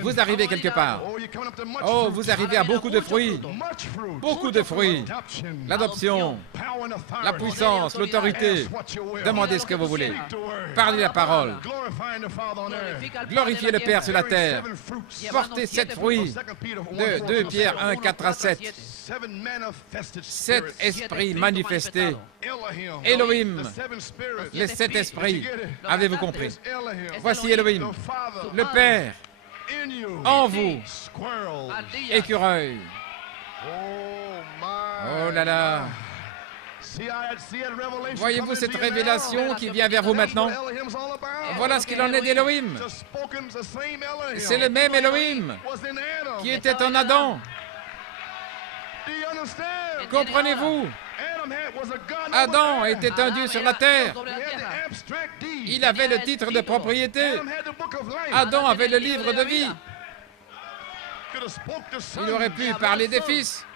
Vous arrivez quelque part. Oh, vous arrivez à beaucoup de fruits. Beaucoup de fruits. L'adoption, la puissance, l'autorité. Demandez ce que vous voulez. Parlez la parole. Glorifiez le Père sur la terre. Portez 7 fruits. De 2 Pierre 1, 4 à 7. 7 esprits manifestés. Elohim, les 7 esprits. Avez-vous compris? Voici Elohim, le Père, en vous, écureuil. Oh là là. Voyez-vous cette révélation qui vient vers vous maintenant? Voilà ce qu'il en est d'Élohim. C'est le même Élohim qui était en Adam. Comprenez-vous? Adam était un Dieu sur la terre. Il avait le titre de propriété. Adam avait le livre de vie. Il aurait pu parler des fils.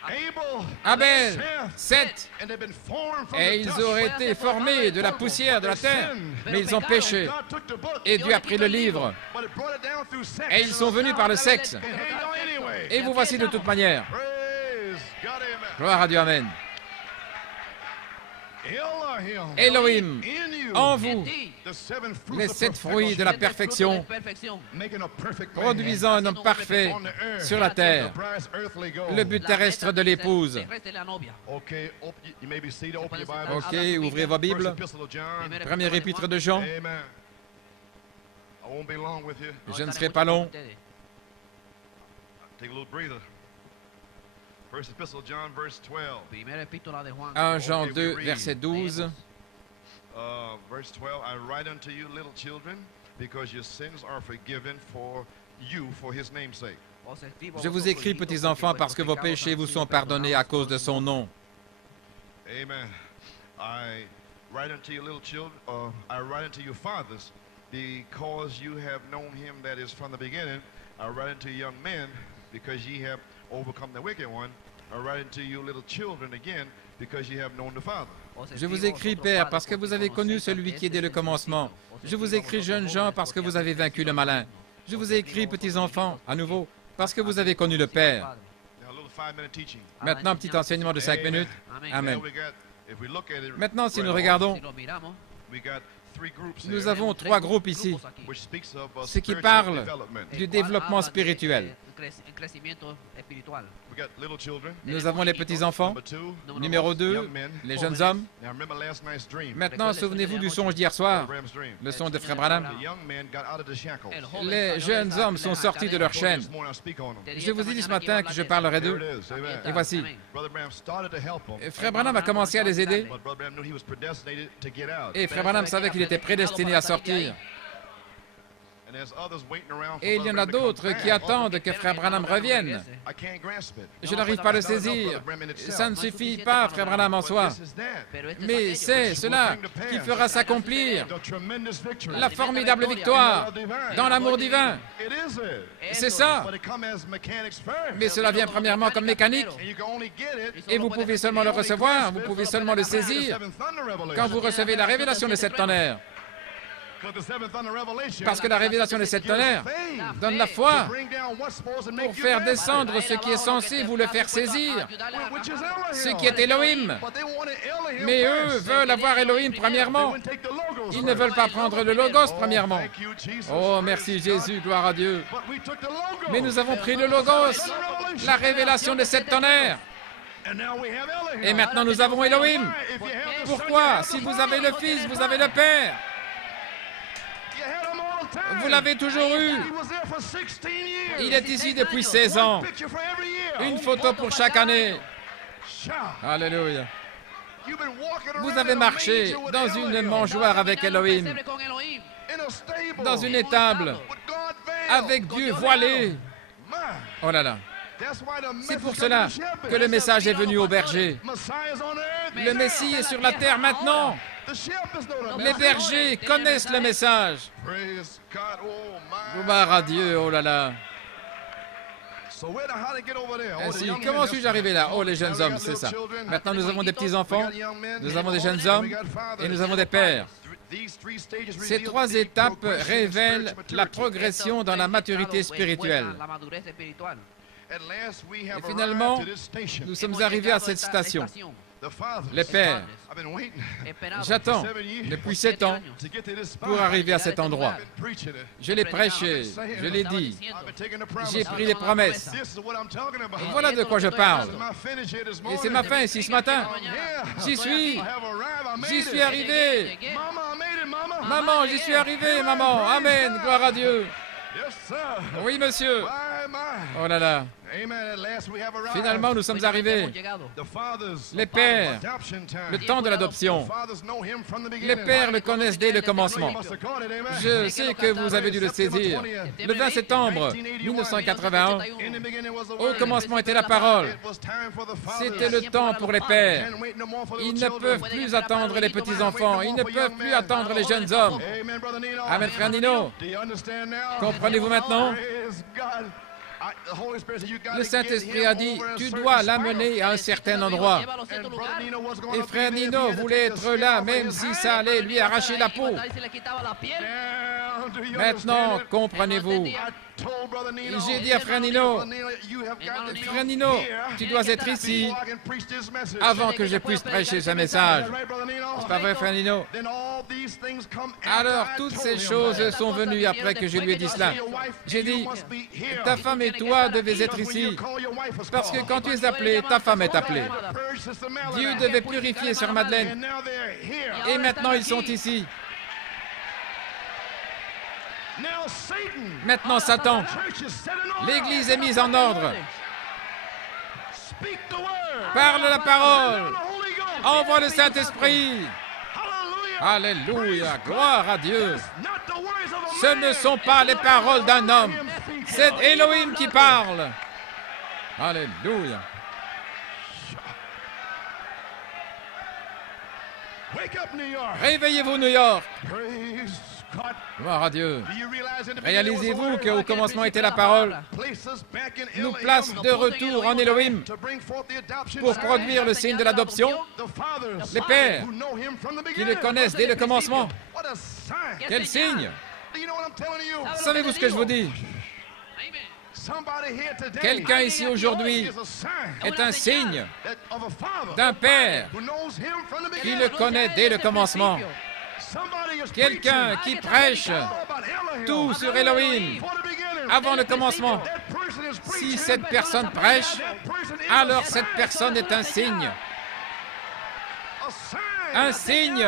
Abel, Seth, et ils auraient été formés de la poussière de la terre, mais ils ont péché. Et Dieu a pris le livre. Et ils sont venus par le sexe. Et vous voici de toute manière. Gloire à Dieu, amen. Elohim, en vous, les 7 fruits de la perfection, produisant un homme parfait sur la terre, le but terrestre de l'épouse. Ok, ouvrez vos Bibles. Premier épître de Jean. Je ne serai pas long. 1 Jean 2, verset 12. Verse 12, I write unto you, little children, because your sins are forgiven for you for his name's sake. Je vous écris, petits enfants, parce que vos péchés vous sont pardonnés à cause de son nom. Amen. I write unto you, little children, I write unto you, fathers, because you have known him that is from the beginning. I write unto you, young men, because ye have overcome the wicked one. I write unto you, little children, again, because ye have known the Father. Je vous écris, Père, parce que vous avez connu celui qui est dès le commencement. Je vous écris, jeunes gens, parce que vous avez vaincu le malin. Je vous écris, petits enfants, à nouveau, parce que vous avez connu le Père. Maintenant, petit enseignement de 5 minutes. Amen. Maintenant, si nous regardons, nous avons 3 groupes ici, ce qui parle du développement spirituel. Nous avons les petits-enfants. Numéro 2, les jeunes hommes. Maintenant, souvenez-vous du songe d'hier soir, le songe de Frère Branham. Les jeunes hommes sont sortis de leur chaîne. Je vous ai dit ce matin que je parlerai d'eux. Et voici. Frère Branham a commencé à les aider. Et Frère Branham savait qu'il était prédestiné à sortir. Et il y en a d'autres qui attendent que Frère Branham revienne. Je n'arrive pas à le saisir. Ça ne suffit pas, Frère Branham, en soi. Mais c'est cela qui fera s'accomplir la formidable victoire dans l'amour divin. C'est ça. Mais cela vient premièrement comme mécanique. Et vous pouvez seulement le recevoir, vous pouvez seulement le saisir quand vous recevez la révélation de 7 tonnerres. Parce que la révélation des 7 tonnerres donne la foi pour faire descendre ce qui est censé vous le faire saisir, ce qui est Elohim. Mais eux veulent avoir Elohim premièrement. Ils ne veulent pas prendre le Logos premièrement. Oh, merci Jésus, gloire à Dieu. Mais nous avons pris le Logos, la révélation des 7 tonnerres. Et maintenant nous avons Elohim. Pourquoi? Si vous avez le Fils, vous avez le Père. Vous l'avez toujours eu. Il est ici depuis 16 ans. Une photo pour chaque année. Alléluia. Vous avez marché dans une mangeoire avec Elohim, dans une étable, avec Dieu voilé. Oh là là. C'est pour cela que le message est venu au berger. Le Messie est sur la terre maintenant. Les bergers connaissent le message. Gloire à Dieu, oh là là. Ainsi, comment suis-je arrivé là? Oh, les jeunes hommes, c'est ça. Maintenant, nous avons des petits-enfants, nous avons des jeunes hommes et nous avons des pères. Ces 3 étapes révèlent la progression dans la maturité spirituelle. Et finalement, nous sommes arrivés à cette station. Les pères, j'attends depuis 7 ans pour arriver à cet endroit. Je l'ai prêché, je l'ai dit, j'ai pris les promesses. Et voilà de quoi je parle. Et c'est ma fin ici ce matin. J'y suis arrivé. Maman, j'y suis arrivé, maman. Amen, gloire à Dieu. Oui, monsieur. Oh là là. Finalement, nous sommes arrivés. Les pères, le temps de l'adoption. Les pères le connaissent dès le commencement. Je sais que vous avez dû le saisir. Le 20 septembre 1981, au commencement était la parole. C'était le temps pour les pères. Ils ne peuvent plus attendre les petits-enfants. Ils ne peuvent plus attendre les jeunes hommes. Amen, frère Nino. Comprenez-vous maintenant? Le Saint-Esprit a dit, tu dois l'amener à un certain endroit. Et frère Nino voulait être là, même si ça allait lui arracher la peau. Maintenant, comprenez-vous? J'ai dit à frère Nino, tu dois être ici avant que je puisse prêcher ce message. C'est pas vrai, frère Nino? Alors, toutes ces choses sont venues après que je lui ai dit cela. J'ai dit, ta femme et toi devez être ici, parce que quand tu es appelé, ta femme est appelée. Dieu devait purifier Sœur Madeleine, et maintenant ils sont ici. Maintenant, Satan, l'Église est mise en ordre. Parle la parole. Envoie le Saint-Esprit. Alléluia, gloire à Dieu. Ce ne sont pas les paroles d'un homme. C'est Elohim qui parle. Alléluia. Réveillez-vous, New York. Gloire à Dieu. Réalisez-vous qu'au commencement était la parole, nous place de retour en Elohim pour produire le signe de l'adoption. Les pères qui le connaissent dès le commencement. Quel signe! Savez-vous ce que je vous dis? Quelqu'un ici aujourd'hui est un signe d'un père qui le connaît dès le commencement. Quelqu'un qui prêche tout sur Elohim avant le commencement. Si cette personne prêche, alors cette personne est un signe. Un signe.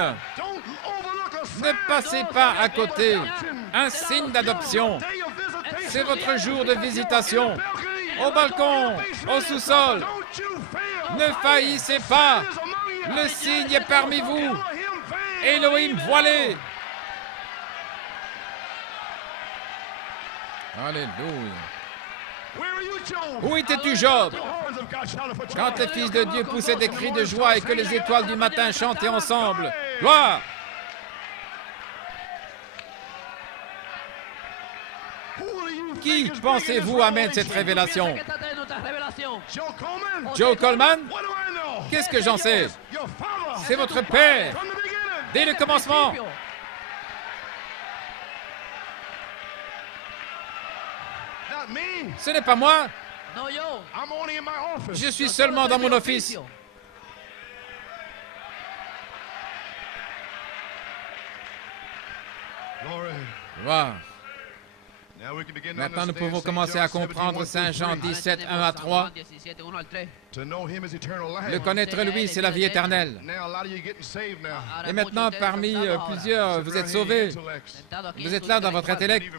Ne passez pas à côté. Un signe d'adoption. C'est votre jour de visitation. Au balcon, au sous-sol. Ne faillissez pas. Le signe est parmi vous. Elohim voilé. Alléluia. Où étais-tu, Job, quand les fils de Dieu poussaient des cris de joie et que les étoiles du matin chantaient ensemble? Gloire! Qui pensez-vous amène cette révélation? Joe Coleman? Qu'est-ce que j'en sais? C'est votre père, dès le commencement. Ce n'est pas moi. Je suis seulement dans mon office. Gloire. Maintenant, nous pouvons commencer à comprendre Saint Jean 17, 1 à 3. Le connaître, lui, c'est la vie éternelle. Et maintenant, parmi plusieurs, vous êtes sauvés. Vous êtes là dans votre intellect.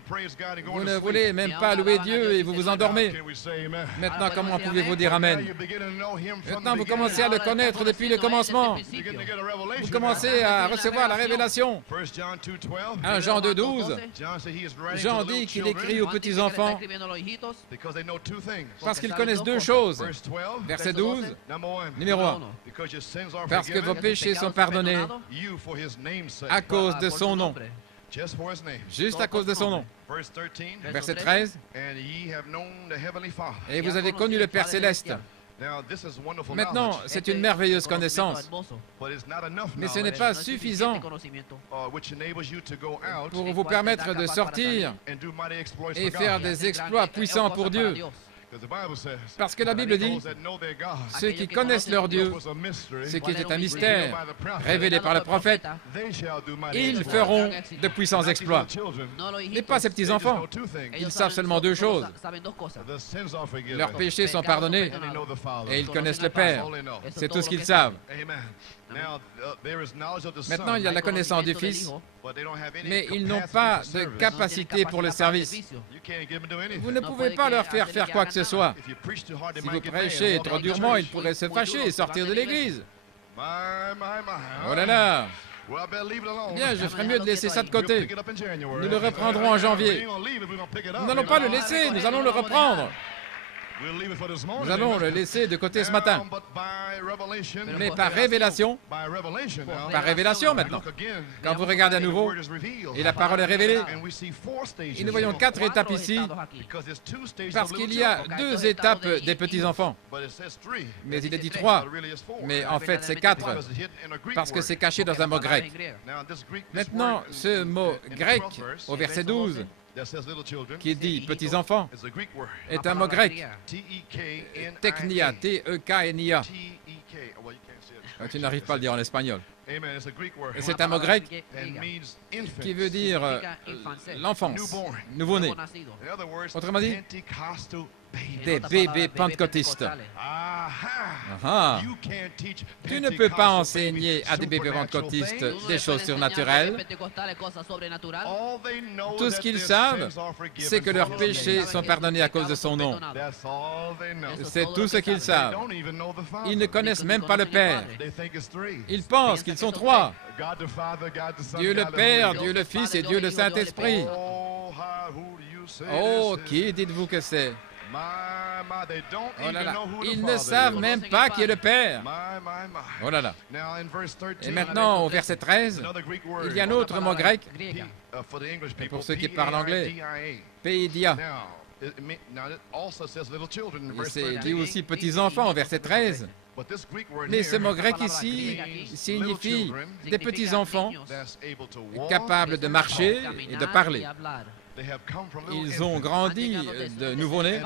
Vous ne voulez même pas louer Dieu et vous vous endormez. Maintenant, comment pouvez-vous dire Amen? Maintenant, vous commencez à le connaître depuis le commencement. Vous commencez à recevoir la révélation. 1 Jean 2, 12. Jean dit qu'il écrit aux petits-enfants parce qu'ils connaissent deux choses. Verset 12, numéro 1. Parce que vos péchés sont pardonnés à cause de son nom. Juste à cause de son nom. Verset 13. Et vous avez connu le Père Céleste. Maintenant, c'est une merveilleuse connaissance, mais ce n'est pas suffisant pour vous permettre de sortir et faire des exploits puissants pour Dieu. Parce que la Bible dit, ceux qui connaissent leur Dieu, ce qui était un mystère révélé par le prophète, ils feront de puissants exploits. Mais pas ces petits-enfants. Ils savent seulement deux choses. Leurs péchés sont pardonnés et ils connaissent le Père. C'est tout ce qu'ils savent. Maintenant, il y a la connaissance du Fils, mais ils n'ont pas de capacité pour le service. Vous ne pouvez pas leur faire quoi que ce soit. Si vous prêchez trop durement, ils pourraient se fâcher et sortir de l'Église. Oh là là! Bien, je ferais mieux de laisser ça de côté. Nous le reprendrons en janvier. Nous n'allons pas le laisser, nous allons le reprendre. Nous allons le laisser de côté ce matin. Mais par révélation maintenant, quand vous regardez à nouveau, et la parole est révélée, et nous voyons 4 étapes ici, parce qu'il y a 2 étapes des petits-enfants. Mais il est dit 3, mais en fait c'est 4, parce que c'est caché dans un mot grec. Maintenant, ce mot grec, au verset 12, qui dit « petits-enfants » est un mot grec. Teknia, T-E-K-N-I-A. Tu n'arrives pas à le dire en espagnol. Et c'est un mot grec qui veut dire l'enfance, nouveau-né. Autrement dit, des bébés pentecôtistes. Tu ne peux pas enseigner à des bébés pentecôtistes des choses surnaturelles. Tout ce qu'ils savent, c'est que leurs péchés sont pardonnés à cause de son nom. C'est tout ce qu'ils savent. Ils ne connaissent même pas le Père. Ils pensent qu'ils sont 3. Dieu le Père, Dieu le Fils et Dieu le Saint-Esprit. Oh, qui dites-vous que c'est? Oh là là, ils ne savent même pas qui est le Père. Oh là là. Et maintenant, au verset 13, il y a un autre mot grec, pour ceux qui parlent anglais, Paidia. Et c'est dit aussi petits-enfants au verset 13. Mais ce mot grec ici signifie des petits-enfants capables de marcher et de parler. Ils ont grandi de nouveau-nés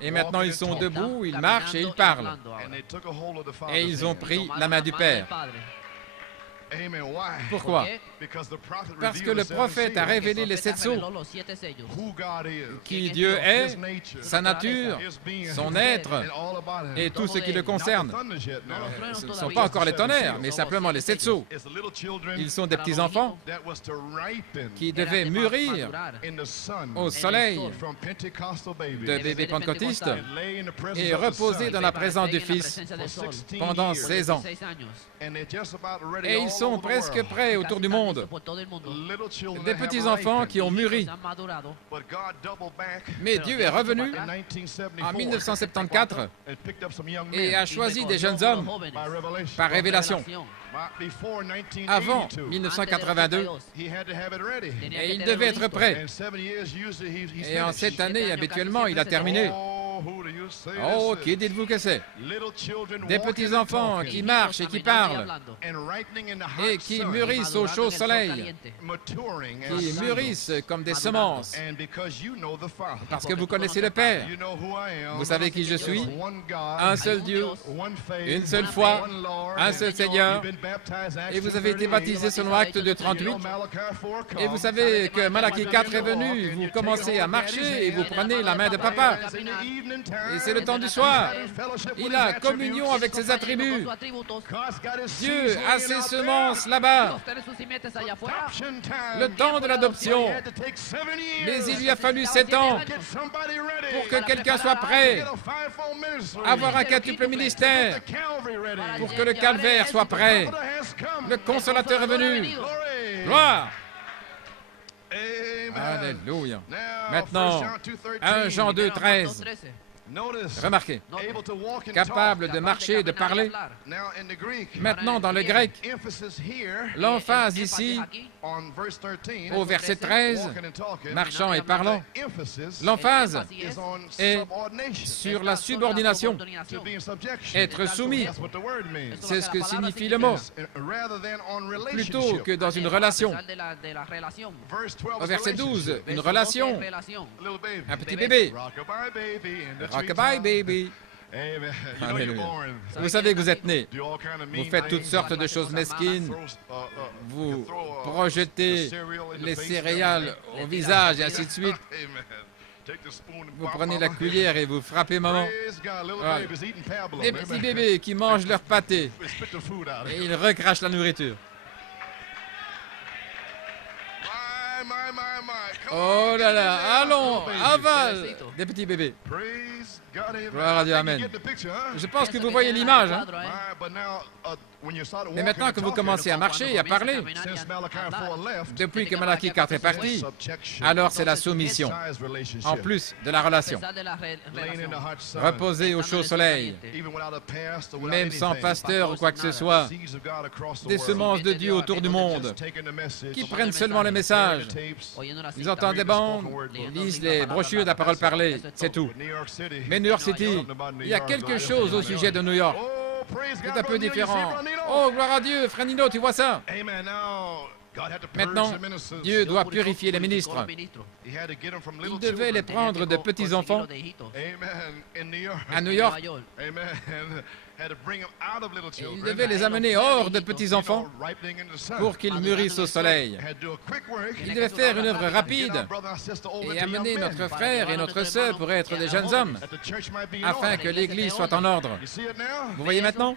et maintenant ils sont debout, ils marchent et ils parlent. Et ils ont pris la main du Père. Pourquoi? Parce que le prophète a révélé les 7 sceaux. Qui Dieu est, sa nature, son être et tout ce qui le concerne. Ce ne sont pas encore les tonnerres, mais simplement les 7 sceaux. Ils sont des petits-enfants qui devaient mûrir au soleil de bébés pentecôtistes et reposer dans la présence du Fils pendant 16 ans. Et ils sont presque prêts autour du monde. Des petits-enfants qui ont mûri. Mais Dieu est revenu en 1974 et a choisi des jeunes hommes par révélation. Avant 1982, et il devait être prêt. Et en cette année, habituellement, il a terminé. Oh, qui dites-vous que c'est? Des petits-enfants qui marchent et qui parlent et qui mûrissent au chaud soleil, qui mûrissent comme des semences. Parce que vous connaissez le Père. Vous savez qui je suis? Un seul Dieu, une seule foi, un seul Seigneur. Et vous avez été baptisés selon Acte 2:38. Et vous savez que Malachie 4 est venu. Vous commencez à marcher et vous prenez la main de Papa. Et c'est le temps du soir. Il a communion avec ses attributs. Dieu a ses semences là-bas. Le temps de l'adoption. Mais il lui a fallu 7 ans pour que quelqu'un soit prêt à avoir un quintuple ministère, pour que le calvaire soit prêt. Le consolateur est venu. Gloire! Alléluia. Maintenant, 1 Jean 2:13. Remarquez, capable de marcher et de parler. Maintenant, dans le grec, l'emphase ici, au verset 13, marchant et parlant, l'emphase est sur la subordination, être soumis. C'est ce que signifie le mot, plutôt que dans une relation. Au verset 12, une relation, un petit bébé, Rockabye Baby. Alléluia. Vous savez que vous êtes né. Vous faites toutes sortes de choses mesquines. Vous projetez les céréales au visage et ainsi de suite. Vous prenez la cuillère et vous frappez maman. Voilà. Des petits bébés qui mangent leur pâté et ils recrachent la nourriture. Oh là là, allons, avale des petits bébés. Gloire à Dieu, amen. Je pense que vous voyez l'image. Hein? Mais maintenant que vous commencez à marcher et à parler, depuis que Malachie 4 est parti, alors c'est la soumission, en plus de la relation. Reposer au chaud soleil, même sans pasteur ou quoi que ce soit, des semences de Dieu autour du monde, qui prennent seulement le message. Ils entendent des bandes, ils lisent les brochures de la parole parlée, c'est tout. Mais New York City, il y a quelque chose au sujet de New York. C'est un peu différent. Oh, gloire à Dieu, frère Nino, tu vois ça? Maintenant, Dieu doit purifier les ministres. Il devait les prendre de petits enfants à New York. Il devait les amener hors de petits enfants pour qu'ils mûrissent au soleil. Il devait faire une œuvre rapide et amener notre frère et notre sœur pour être des jeunes hommes, afin que l'Église soit en ordre. Vous voyez maintenant?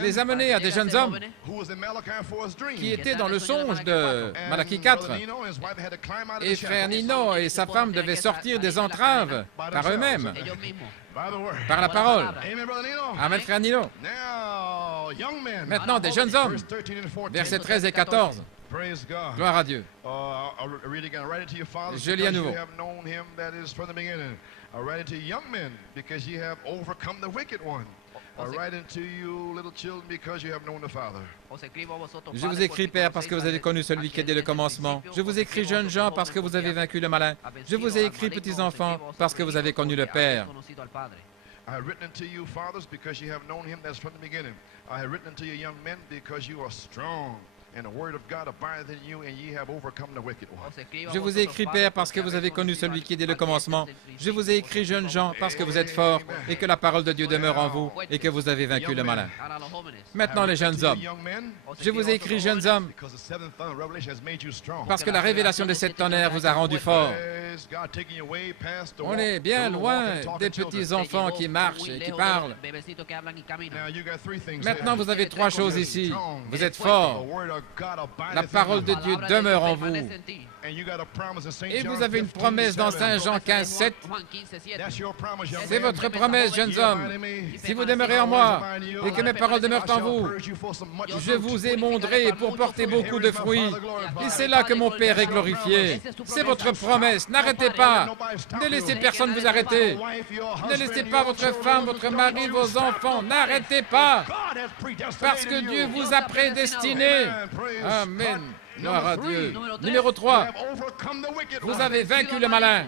Les amener à des jeunes hommes qui étaient dans le songe de Malachie 4. Et frère Nino et sa femme devaient sortir des entraves par eux-mêmes, par la parole. Amen, frère Nino. Maintenant, des jeunes hommes, versets 13 et 14. Gloire à Dieu. Je lis à nouveau. Je vous écris, Père, parce que vous avez connu celui qui est dès le commencement. Je vous écris, jeunes gens, parce que vous avez vaincu le malin. Je vous ai écrit, petits enfants, parce que vous avez connu le Père. I have written unto you, fathers, because you have known him that's from the beginning. I have written unto you, young men, because you are strong. Je vous ai écrit, Père, parce que vous avez connu celui qui est dès le commencement. Je vous ai écrit, jeunes gens, parce que vous êtes forts et que la parole de Dieu demeure en vous et que vous avez vaincu le malin. Maintenant, les jeunes hommes. Je vous ai écrit, jeunes hommes, parce que la révélation de cette tonnerre vous a rendu forts. On est bien loin des petits enfants qui marchent et qui parlent. Maintenant, vous avez trois choses ici. Vous êtes forts. La parole de Dieu demeure en vous. Et vous avez une promesse dans Saint Jean 15, 7. C'est votre promesse, jeunes hommes. Si vous demeurez en moi et que mes paroles demeurent en vous, je vous émonderai pour porter beaucoup de fruits. Et c'est là que mon Père est glorifié. C'est votre promesse. N'arrêtez pas. Ne laissez personne vous arrêter. Ne laissez pas votre femme, votre mari, vos enfants. N'arrêtez pas. Parce que Dieu vous a prédestiné. Amen. Gloire à Dieu. Numéro 3. Vous avez vaincu le malin.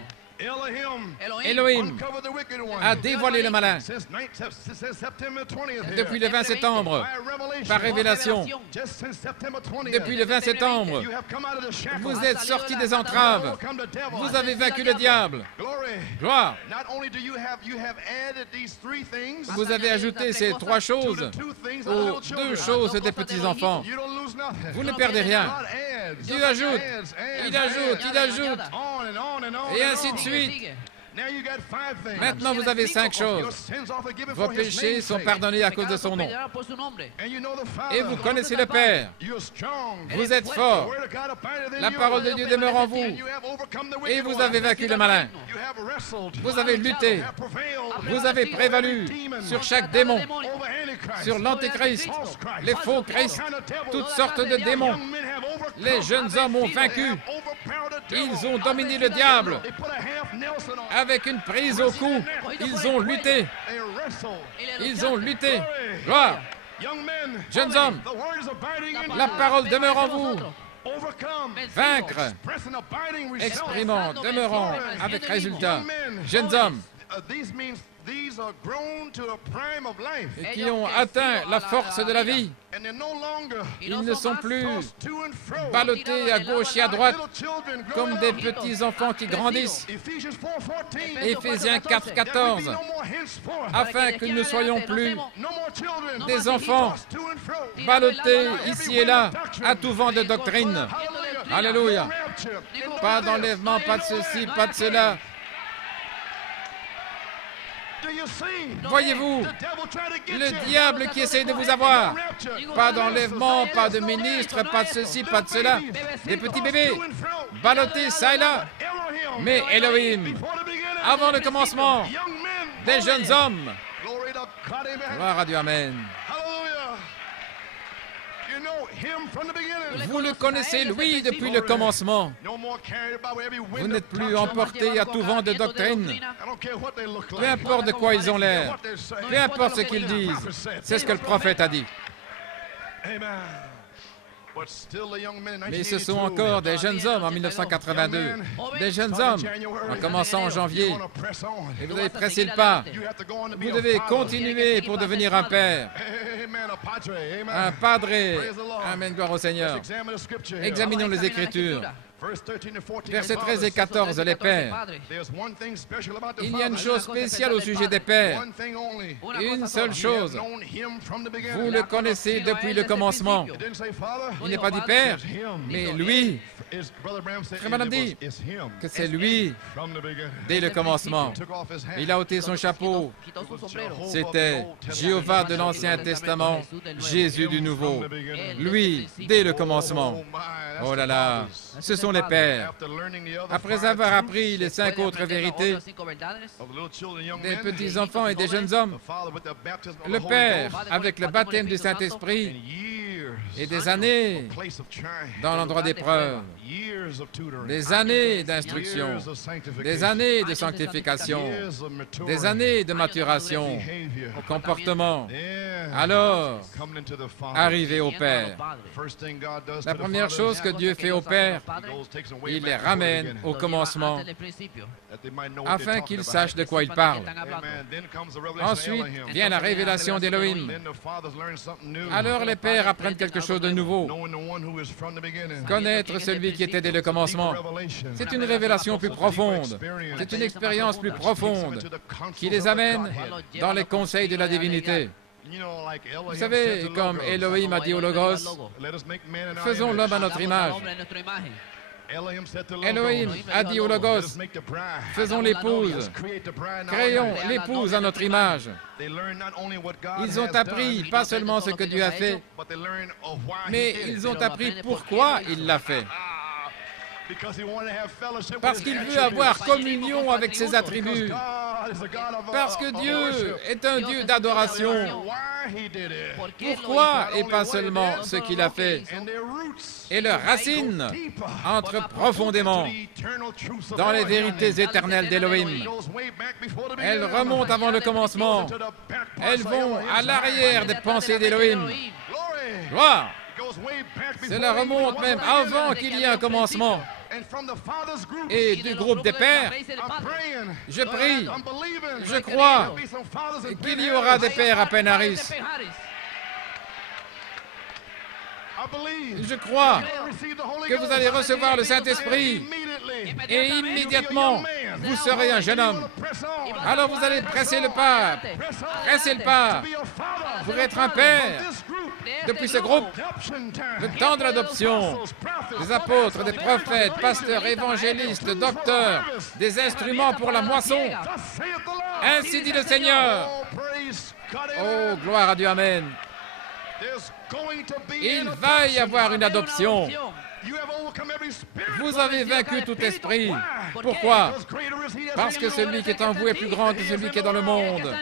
Elohim a dévoilé le malin depuis le 20 septembre, par révélation. Depuis le 20 septembre, vous êtes sortis des entraves. Vous avez vaincu le diable. Gloire. Vous avez ajouté ces trois choses aux deux choses des petits-enfants. Vous ne perdez rien. Dieu ajoute, il ajoute, il ajoute, et ainsi de suite. Maintenant, vous avez 5 choses. Vos péchés sont pardonnés à cause de son nom. Et vous connaissez le Père. Vous êtes forts. La parole de Dieu demeure en vous. Et vous avez vaincu le malin. Vous avez lutté. Vous avez prévalu sur chaque démon, sur l'antéchrist, les faux Christ, toutes sortes de démons. Les jeunes hommes ont vaincu. Ils ont dominé le diable. Avec une prise au cou, ils ont lutté. Ils ont lutté. Gloire. Jeunes hommes, la parole demeure en vous. Vaincre, exprimant, demeurant, avec résultat. Jeunes hommes, et qui ont atteint la force de la vie. Ils ne sont plus ballottés à gauche et à droite comme des petits enfants qui grandissent. Éphésiens 4, 14. Afin que nous ne soyons plus des enfants ballottés ici et là à tout vent de doctrine. Alléluia. Pas d'enlèvement, pas de ceci, pas de cela. Voyez-vous, le diable qui essaie de vous avoir. Pas d'enlèvement, pas de ministre, pas de ceci, pas de cela. Des petits bébés, ballottés ça et là. Mais Elohim, avant le commencement, des jeunes hommes. Gloire à Dieu, amen. Vous le connaissez, lui, depuis le commencement. Vous n'êtes plus emporté à tout vent de doctrine. Peu importe de quoi ils ont l'air, peu importe ce qu'ils disent, c'est ce que le prophète a dit. Mais ce sont encore des jeunes hommes en 1982, des jeunes hommes en commençant en janvier. Et vous avez pressé le pas. Vous devez continuer pour devenir un père, un padre. Amen, gloire au Seigneur. Examinons les Écritures. Versets 13 et 14, les pères. Il y a une chose spéciale au sujet des pères. Une seule chose. Vous le connaissez depuis le commencement. Il n'est pas dit père, mais lui. Frère Branham dit que c'est lui dès le commencement. Il a ôté son chapeau. C'était Jéhovah de l'Ancien Testament, Jésus du Nouveau. Lui, dès le commencement. Oh là là, ce sont les pères. Après avoir appris les 5 autres vérités des petits-enfants et des jeunes hommes, le Père, avec le baptême du Saint-Esprit, et des années dans l'endroit d'épreuve, des années d'instruction, des années de sanctification, des années de maturation au comportement. Alors, arrivé au Père. La première chose que Dieu fait au Père, il les ramène au commencement, afin qu'ils sachent de quoi il parle. Ensuite vient la révélation d'Élohim. Alors les pères apprennent quelque chose de nouveau. Connaître celui qui était dès le commencement. C'est une révélation plus profonde. C'est une expérience plus profonde qui les amène dans les conseils de la divinité. Vous savez, comme Elohim a dit au Logos, faisons l'homme à notre image. Elohim a dit au Logos, faisons l'épouse, créons l'épouse à notre image. Ils ont appris pas seulement ce que Dieu a fait, mais ils ont appris pourquoi il l'a fait. Parce qu'il veut avoir communion avec ses attributs. Parce que Dieu est un Dieu d'adoration. Pourquoi et pas seulement ce qu'il a fait. Et leurs racines entrent profondément dans les vérités éternelles d'Élohim. Elles remontent avant le commencement. Elles vont à l'arrière des pensées d'Élohim. Gloire! Cela remonte même avant qu'il y ait un commencement. Et du groupe des pères, je prie, je crois qu'il y aura des pères à Penaris. Je crois que vous allez recevoir le Saint-Esprit et immédiatement, vous serez un jeune homme. Alors vous allez presser le pas pour être un père. Depuis ce groupe, le temps de l'adoption, des apôtres, des prophètes, pasteurs, évangélistes, docteurs, des instruments pour la moisson. Ainsi dit le Seigneur. Oh, gloire à Dieu, amen. Il va y avoir une adoption. Vous avez vaincu tout esprit. Pourquoi? Parce que celui qui est en vous est plus grand que celui qui est dans le monde.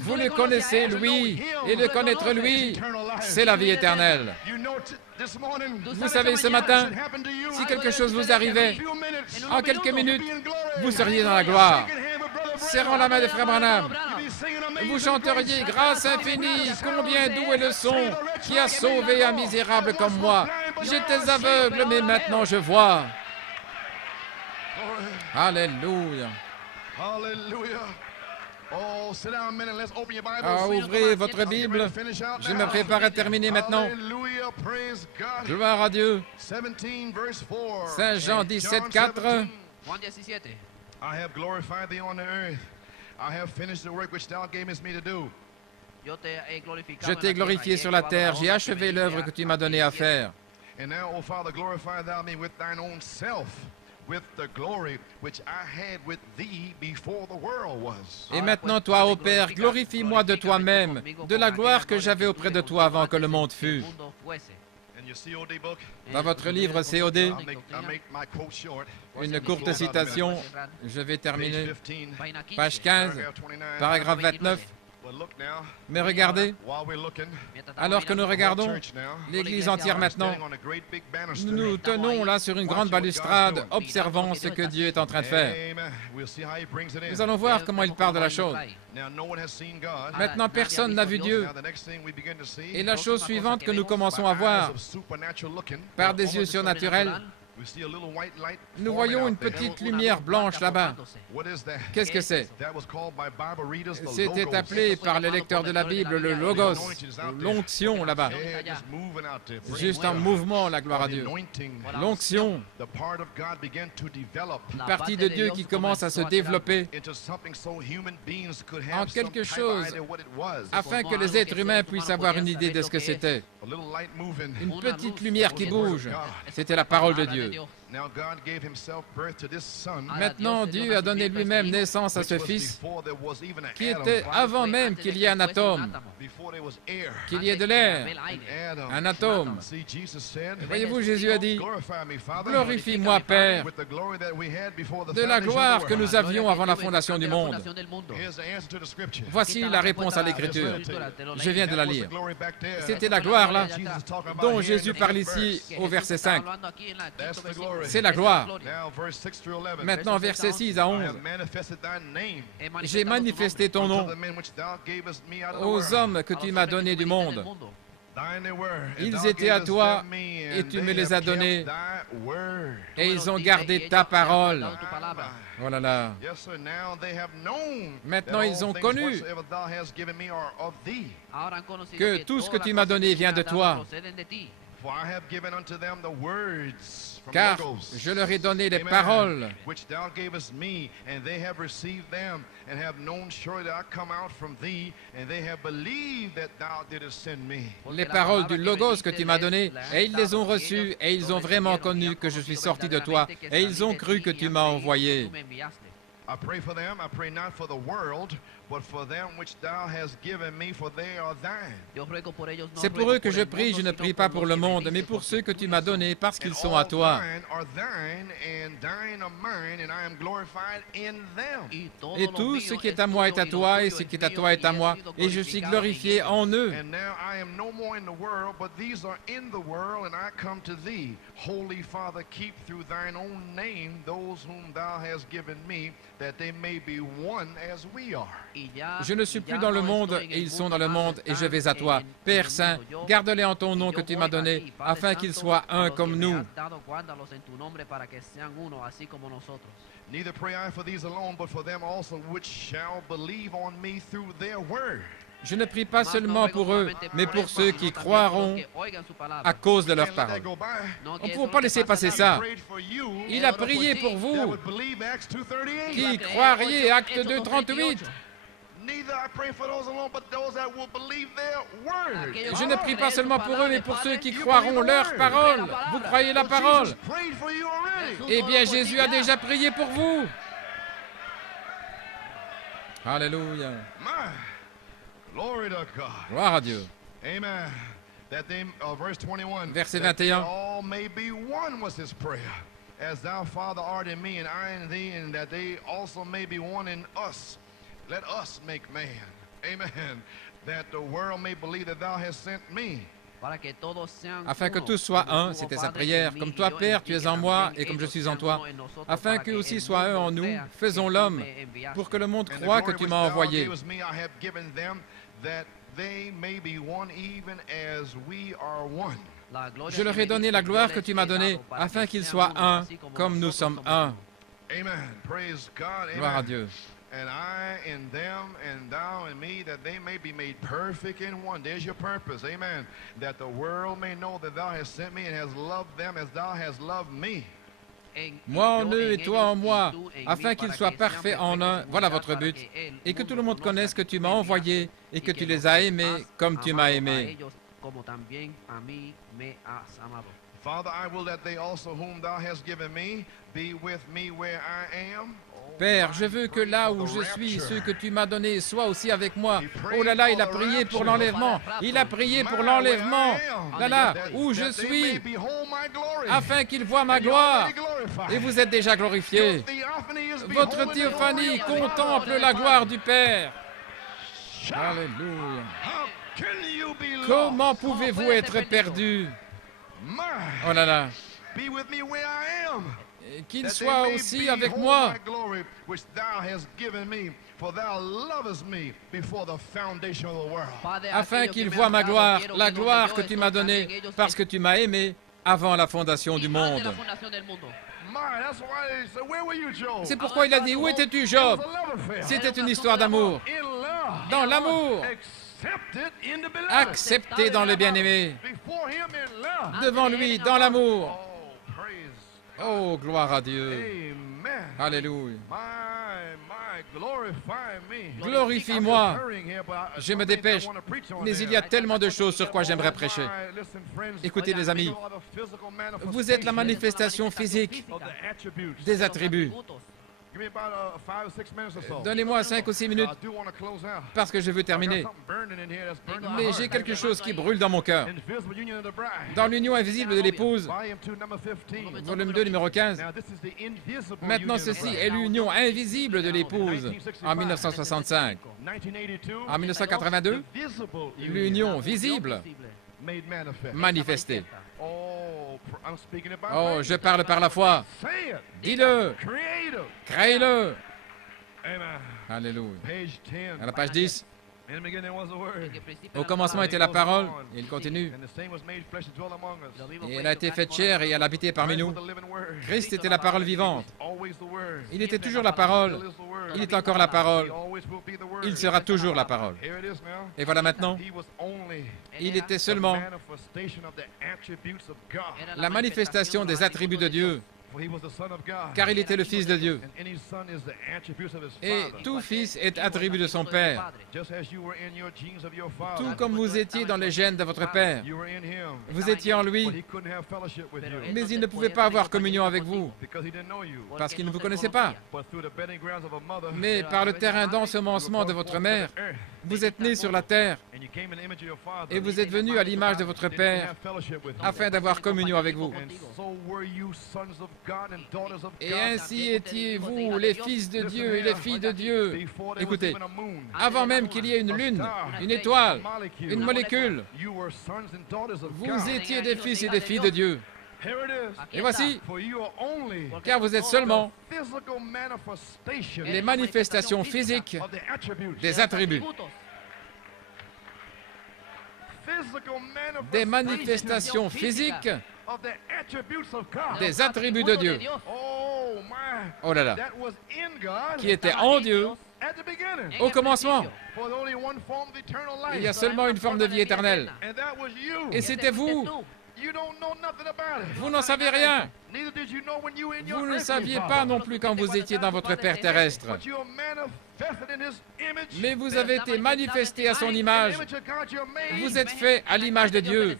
Vous le connaissez, lui, et le connaître, lui, c'est la vie éternelle. Vous savez, ce matin, si quelque chose vous arrivait, en quelques minutes, vous seriez dans la gloire. Serrant la main de Frère Branham, vous chanteriez « Grâce infinie, combien doux est le son qui a sauvé un misérable comme moi. J'étais aveugle, mais maintenant je vois. » Alléluia. Ouvrez votre Bible. Je me prépare à terminer maintenant. Gloire à Dieu. Saint Jean 17, 4. I have glorified thee on the earth. I have finished the work which thou gavest me to do. Je t'ai glorifié sur la terre, j'ai achevé l'œuvre que tu m'as donné à faire. And now, O Father, glorify thou me with thine own self, with the glory which I had with thee before the world was. Et maintenant, toi, ô Père, glorifie-moi de toi-même, de la gloire que j'avais auprès de toi avant que le monde fût. Dans votre livre COD, une courte citation, je vais terminer. Page 15, paragraphe 29. Mais regardez, alors que nous regardons, l'Église entière maintenant, nous nous tenons là sur une grande balustrade, observant ce que Dieu est en train de faire. Nous allons voir comment il parle de la chose. Maintenant, personne n'a vu Dieu. Et la chose suivante que nous commençons à voir, par des yeux surnaturels, nous voyons une petite lumière blanche là-bas. Qu'est-ce que c'est? C'était appelé par les lecteurs de la Bible le Logos, l'onction là-bas. Juste en mouvement, la gloire à Dieu. L'onction, une partie de Dieu qui commence à se développer en quelque chose afin que les êtres humains puissent avoir une idée de ce que c'était. Une petite lumière qui bouge, c'était la parole de Dieu. Maintenant, Dieu a donné lui-même naissance à ce Fils qui était avant même qu'il y ait un atome, qu'il y ait de l'air, un atome. Voyez-vous, Jésus a dit, « Glorifie-moi, Père, de la gloire que nous avions avant la fondation du monde. » Voici la réponse à l'Écriture. Je viens de la lire. C'était la gloire, là, dont Jésus parle ici au verset 5. C'est la gloire. Maintenant, versets 6 à 11. J'ai manifesté ton nom aux hommes que tu m'as donnés du monde. Ils étaient à toi et tu me les as donnés et ils ont gardé ta parole. Voilà là. Maintenant, ils ont connu que tout ce que tu m'as donné vient de toi. Car je leur ai donné les paroles les paroles du Logos que tu m'as donné, et ils les ont reçues, et ils ont vraiment connu que je suis sorti de toi, et ils ont cru que tu m'as envoyé. I pray for them. I pray not for the world, but for them which thou hast given me, for they are thine. C'est pour eux que je prie, je ne prie pas pour le monde, mais pour ceux que tu m'as donnés, parce qu'ils sont à toi. Et tout ce qui est à moi est à toi, et ce qui est à toi est à moi, et je suis glorifié en eux. Holy Father, keep through thine own name those whom thou hast given me, that they may be one as we are. Je ne suis plus dans le monde, et ils sont dans le monde, et je vais à toi. Père Saint, garde-les en ton nom que tu m'as donné, afin qu'ils soient un comme nous. Neither pray I for these alone, but for them also which shall believe on me through their word. Je ne prie pas seulement pour eux, mais pour ceux qui croiront à cause de leurs paroles. On ne peut pas laisser passer ça. Il a prié pour vous, qui croiriez, Acte 2, 38. Je ne prie pas seulement pour eux, mais pour ceux qui croiront leurs paroles. Vous croyez la parole? Eh bien, Jésus a déjà prié pour vous. Alléluia. Gloire à Dieu. Amen. Verset 21. All may be one was his prayer. As thou, Father, art in me, and I in thee, and that they also may be one in us. Let us make man. Amen. That the world may believe that thou hast sent me. Afin que tous soient un, c'était sa prière. Comme toi, Père, tu es en moi, et comme je suis en toi. Afin qu'eux aussi soient un en nous, faisons l'homme, pour que le monde croie que tu m'as envoyé. Je leur ai donné la gloire que tu m'as donnée, afin qu'ils soient un, comme nous sommes un. Gloire à Dieu. And I in them, and thou in me, that they may be made perfect in one. There's your purpose, amen. That the world may know that thou hast sent me and hast loved them as thou hast loved me. Moi en eux et toi en moi, afin qu'ils soient parfaits en un. Voilà votre but. Et que tout le monde connaisse que tu m'as envoyé et que tu les as aimés comme tu m'as aimé. Father, I will that they also whom thou hast given me be with me where I am. Père, je veux que là où je suis, ceux que tu m'as donnés soient aussi avec moi. Oh là là, il a prié pour l'enlèvement. Il a prié pour l'enlèvement. Là là, où je suis, afin qu'ils voient ma gloire. Et vous êtes déjà glorifiés. Votre théophanie contemple la gloire du Père. Alléluia. Comment pouvez-vous être perdus? Oh là là. Qu'il soit aussi avec moi. Afin qu'il voie ma gloire, la gloire que tu m'as donnée, parce que tu m'as aimé avant la fondation du monde. C'est pourquoi il a dit, où étais-tu, Job? C'était une histoire d'amour. Dans l'amour. Accepté dans le bien-aimé. Devant lui, dans l'amour. Oh, gloire à Dieu. Alléluia. Glorifie-moi. Je me dépêche, mais il y a tellement de choses sur quoi j'aimerais prêcher. Écoutez, les amis, vous êtes la manifestation physique des attributs. Donnez-moi 5 ou 6 minutes parce que je veux terminer. Mais j'ai quelque chose qui brûle dans mon cœur. Dans l'union invisible de l'épouse, volume 2, numéro 15. Maintenant, ceci est l'union invisible de l'épouse en 1965. En 1982, l'union visible manifestée. Oh, je parle par la foi. Dis-le. Crée-le. Alléluia. À la page 10. Au commencement était la parole, et il continue. Et elle a été faite chair et elle a habité parmi nous. Christ était la parole vivante. Il était toujours la parole. Il est encore la parole. Il sera toujours la parole. Et voilà maintenant, il était seulement la manifestation des attributs de Dieu. Car il était le Fils de Dieu. Et tout fils est attribut de son Père. Tout comme vous étiez dans les gènes de votre Père. Vous étiez en lui, mais il ne pouvait pas avoir communion avec vous, parce qu'il ne vous connaissait pas. Mais par le terrain d'ensemencement de votre mère, vous êtes nés sur la terre, et vous êtes venus à l'image de votre Père, afin d'avoir communion avec vous. Et ainsi étiez-vous les fils de Dieu et les filles de Dieu. Écoutez, avant même qu'il y ait une lune, une étoile, une molécule, vous étiez des fils et des filles de Dieu. Et voici, car vous êtes seulement les manifestations physiques des attributs. Des manifestations physiques des attributs de Dieu. Oh là là, qui était en Dieu au commencement. Il y a seulement une forme de vie éternelle. Et c'était vous. Vous n'en savez rien. Vous ne saviez pas non plus quand vous étiez dans votre Père terrestre. Mais vous avez été manifestés à son image. Vous êtes faits à l'image de Dieu.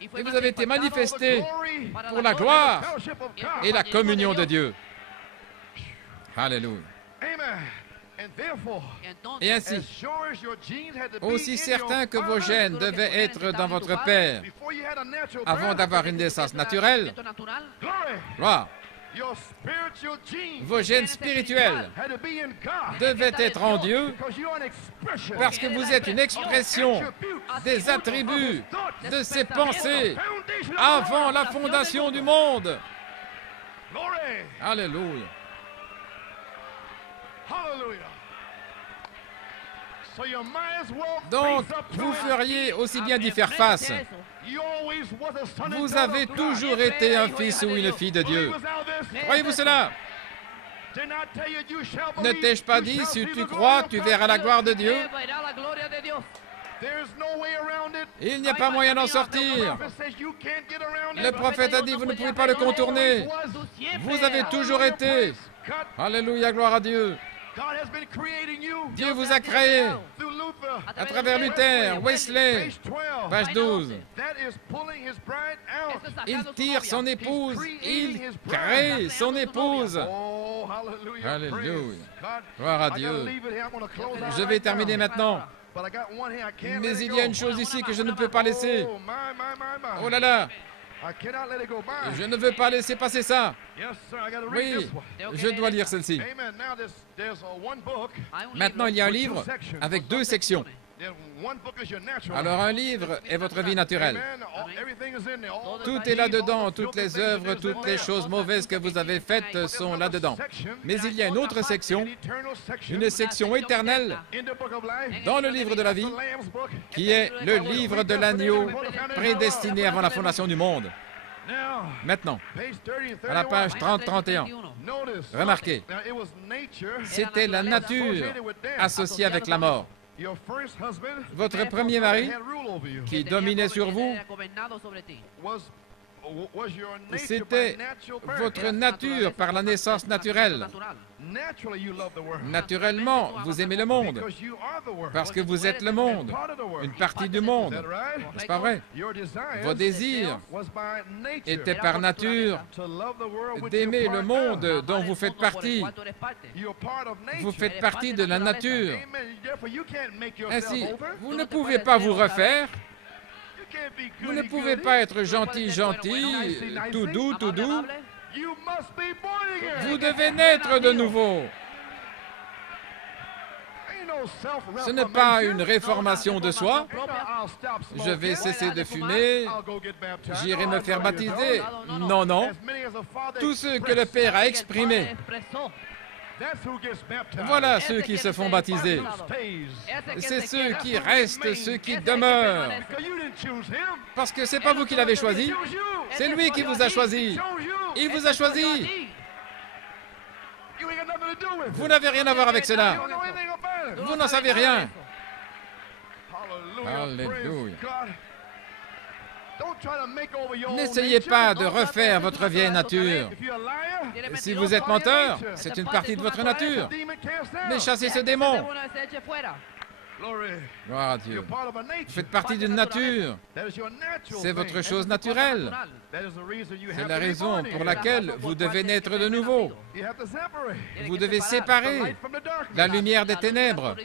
Et vous avez été manifestés pour la gloire et la communion de Dieu. Alléluia. Et ainsi, aussi certain que vos gènes devaient être dans votre Père avant d'avoir une naissance naturelle, gloire, vos gènes spirituels devaient être en Dieu parce que vous êtes une expression des attributs de ses pensées avant la fondation du monde. Alléluia. Donc, vous feriez aussi bien d'y faire face. Vous avez toujours été un fils ou une fille de Dieu. Croyez-vous cela? Ne t'ai-je pas dit, si tu crois, tu verras la gloire de Dieu? Il n'y a pas moyen d'en sortir. Le prophète a dit, vous ne pouvez pas le contourner. Vous avez toujours été. Alléluia, gloire à Dieu. Dieu vous a créé à travers Luther, Wesley, page 12. Il tire son épouse, il crée son épouse. Alléluia. Gloire à Dieu. Je vais terminer maintenant. Mais il y a une chose ici que je ne peux pas laisser. Oh là là. Je ne veux pas laisser passer ça. Oui, je dois lire celle-ci. Maintenant, il y a un livre avec 2 sections. Alors, un livre est votre vie naturelle. Tout est là-dedans, toutes les œuvres, toutes les choses mauvaises que vous avez faites sont là-dedans. Mais il y a une autre section, une section éternelle dans le livre de la vie, qui est le livre de l'agneau prédestiné avant la fondation du monde. Maintenant, à la page 30-31, remarquez, c'était la nature associée avec la mort. Votre premier mari, qui dominait sur vous, c'était votre nature par la naissance naturelle. Naturellement, vous aimez le monde, parce que vous êtes le monde, une partie du monde. N'est-ce pas vrai? Vos désirs étaient par nature d'aimer le monde dont vous faites partie. Vous faites partie de la nature. Ainsi, vous ne pouvez pas vous refaire. Vous ne pouvez pas être gentil, tout doux. Vous devez naître de nouveau. Ce n'est pas une réformation de soi. Je vais cesser de fumer. J'irai me faire baptiser. Non, non. Tous ceux que le Père a exprimés. Voilà ceux qui se font baptiser. C'est ceux qui restent, ceux qui demeurent. Parce que ce n'est pas vous qui l'avez choisi, c'est lui qui vous a choisi. Il vous a choisi. Vous n'avez rien à voir avec cela. Vous n'en savez rien. Alléluia. N'essayez pas de refaire votre vieille nature. Si vous êtes menteur, c'est une partie de votre nature. Mais chassez ce démon. Gloire à Dieu. Vous faites partie d'une nature. C'est votre chose naturelle. C'est la raison pour laquelle vous devez naître de nouveau. Vous devez séparer la lumière des ténèbres.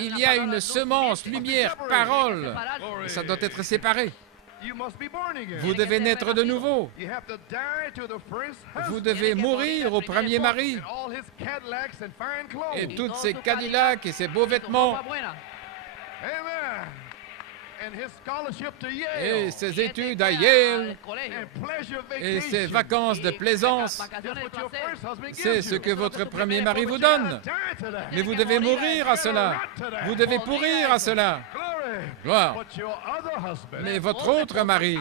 Il y a une semence, lumière, parole. Ça doit être séparé. Vous devez naître de nouveau. Vous devez mourir au premier mari et toutes ses Cadillacs et ses beaux vêtements et ses études à Yale et ses vacances de plaisance. C'est ce que votre premier mari vous donne. Mais vous devez mourir à cela. Vous devez pourrir à cela. Gloire. Mais votre autre mari,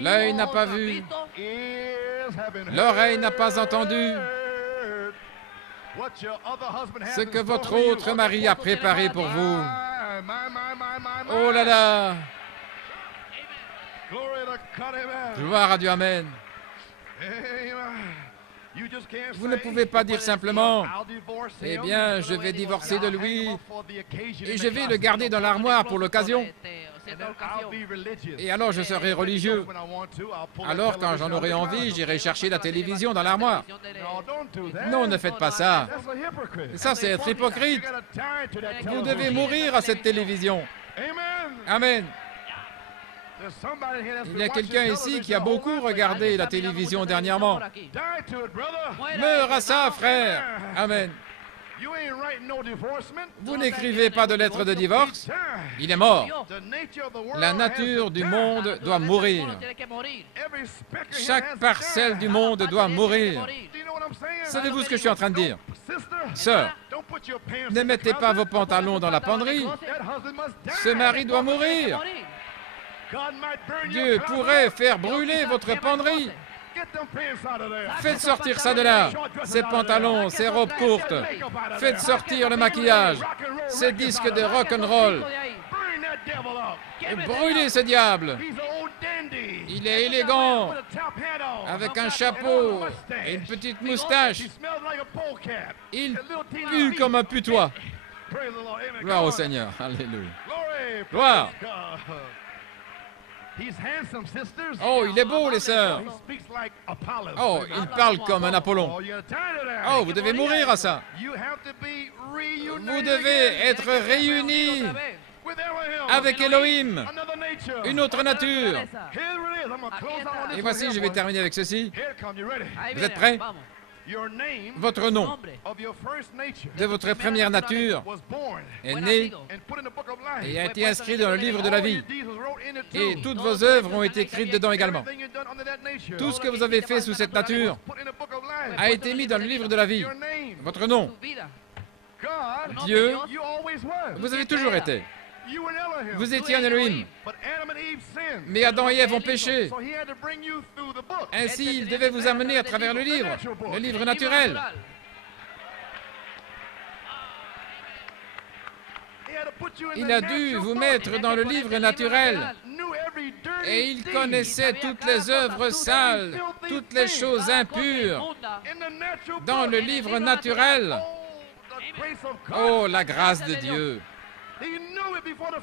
l'œil n'a pas vu, l'oreille n'a pas entendu ce que votre autre mari a préparé pour vous. Oh là là! Gloire à Dieu, amen. Vous ne pouvez pas dire simplement, eh bien, je vais divorcer de lui et je vais le garder dans l'armoire pour l'occasion. Et alors je serai religieux. Alors quand j'en aurai envie, j'irai chercher la télévision dans l'armoire. Non, ne faites pas ça. Ça, c'est être hypocrite. Vous devez mourir à cette télévision. Amen. Il y a quelqu'un ici qui a beaucoup regardé la télévision dernièrement. Meurs à ça, frère. Amen. Vous n'écrivez pas de lettre de divorce. Il est mort. La nature du monde doit mourir. Chaque parcelle du monde doit mourir. Savez-vous ce que je suis en train de dire? Sœur, Ne mettez pas vos pantalons dans la penderie. Ce mari doit mourir. Dieu pourrait faire brûler votre penderie. Faites sortir ça de là. Ces pantalons, ces robes courtes. Faites sortir le maquillage. Ces disques de rock'n'roll. Brûlez ce diable. Il est élégant, avec un chapeau et une petite moustache. Il pue comme un putois. Gloire au Seigneur. Alléluia. Gloire. Oh, il est beau, les sœurs. Oh, il parle comme un Apollon. Oh, vous devez mourir à ça. Vous devez être réunis avec Elohim, une autre nature. Et voici, je vais terminer avec ceci. Vous êtes prêts? Votre nom de votre première nature est né et a été inscrit dans le livre de la vie. Et toutes vos œuvres ont été écrites dedans également. Tout ce que vous avez fait sous cette nature a été mis dans le livre de la vie. Votre nom. Dieu, vous avez toujours été. Vous étiez un Elohim. Mais Adam et Ève ont péché. Ainsi, il devait vous amener à travers le livre naturel. Il a dû vous mettre dans le livre naturel. Et il connaissait toutes les œuvres sales, toutes les choses impures dans le livre naturel. Oh, la grâce de Dieu!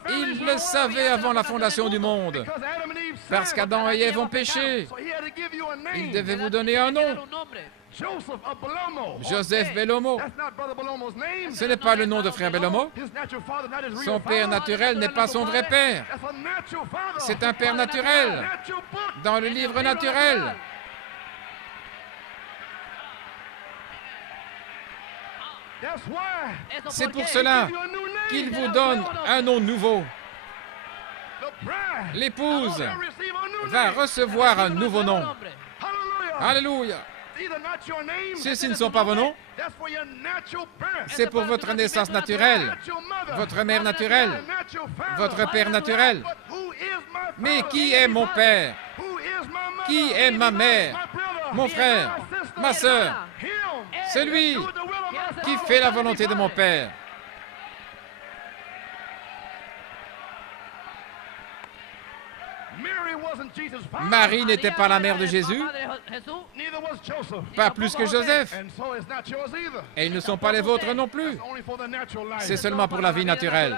Il le savait avant la fondation du monde, parce qu'Adam et Ève ont péché. Il devait vous donner un nom. Joseph Bellomo. Ce n'est pas le nom de frère Bellomo. Son père naturel n'est pas son vrai père. C'est un père naturel, dans le livre naturel. C'est pour cela qu'il vous donne un nom nouveau. L'épouse va recevoir un nouveau nom. Alléluia. Ceux-ci ne sont pas vos noms. C'est pour votre naissance naturelle, votre mère naturelle, votre père naturel. Mais qui est mon père? Qui est ma mère? Mon frère? Ma sœur? Celui qui fait la volonté de mon Père. Marie n'était pas la mère de Jésus, pas plus que Joseph. Et ils ne sont pas les vôtres non plus. C'est seulement pour la vie naturelle.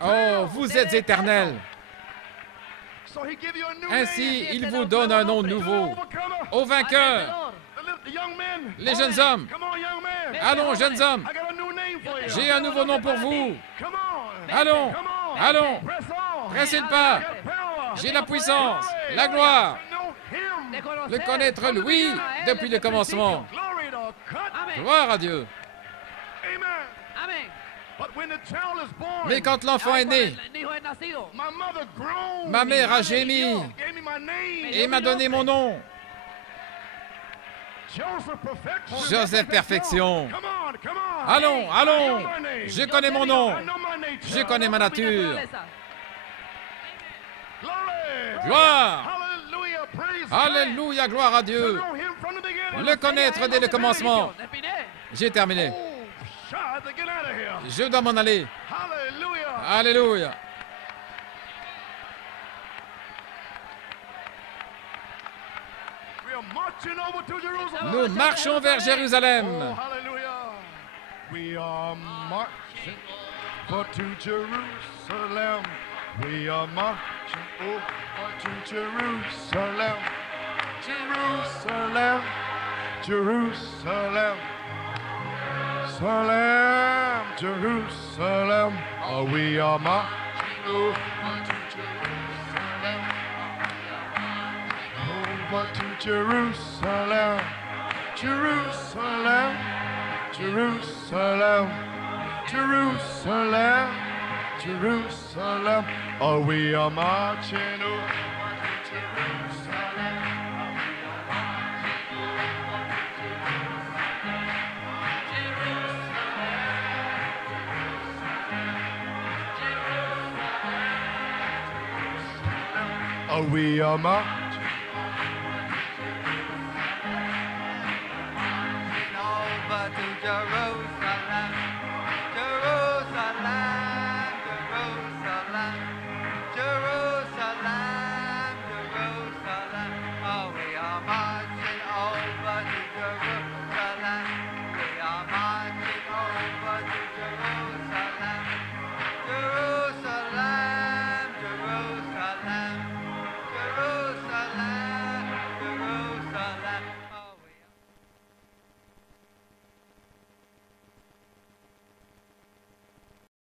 Oh, vous êtes éternels. Ainsi, il vous donne un nom nouveau. Aux vainqueurs, les jeunes hommes. Allons, jeunes hommes. J'ai un nouveau nom pour vous. Allons, allons. Pressez le pas. J'ai la puissance, la gloire. Le connaître, lui, depuis le commencement. Gloire à Dieu. Mais quand l'enfant est né, ma mère a gémi et m'a donné mon nom. Joseph Perfection. Allons, allons. Je connais mon nom. Je connais ma nature. Gloire. Alléluia, gloire à Dieu. Le connaître dès le commencement. J'ai terminé. Je dois m'en aller. Alléluia. Nous marchons vers Jérusalem. We are marching over to Jerusalem. We are marching over to Jerusalem. Jerusalem, Jerusalem, Jerusalem, Jerusalem. Oh, we are marching over to Jerusalem. Over to Jerusalem, Jerusalem, Jerusalem, Jerusalem, Jerusalem. Oh, we are marching over to Jerusalem. We are marching over to Jerusalem.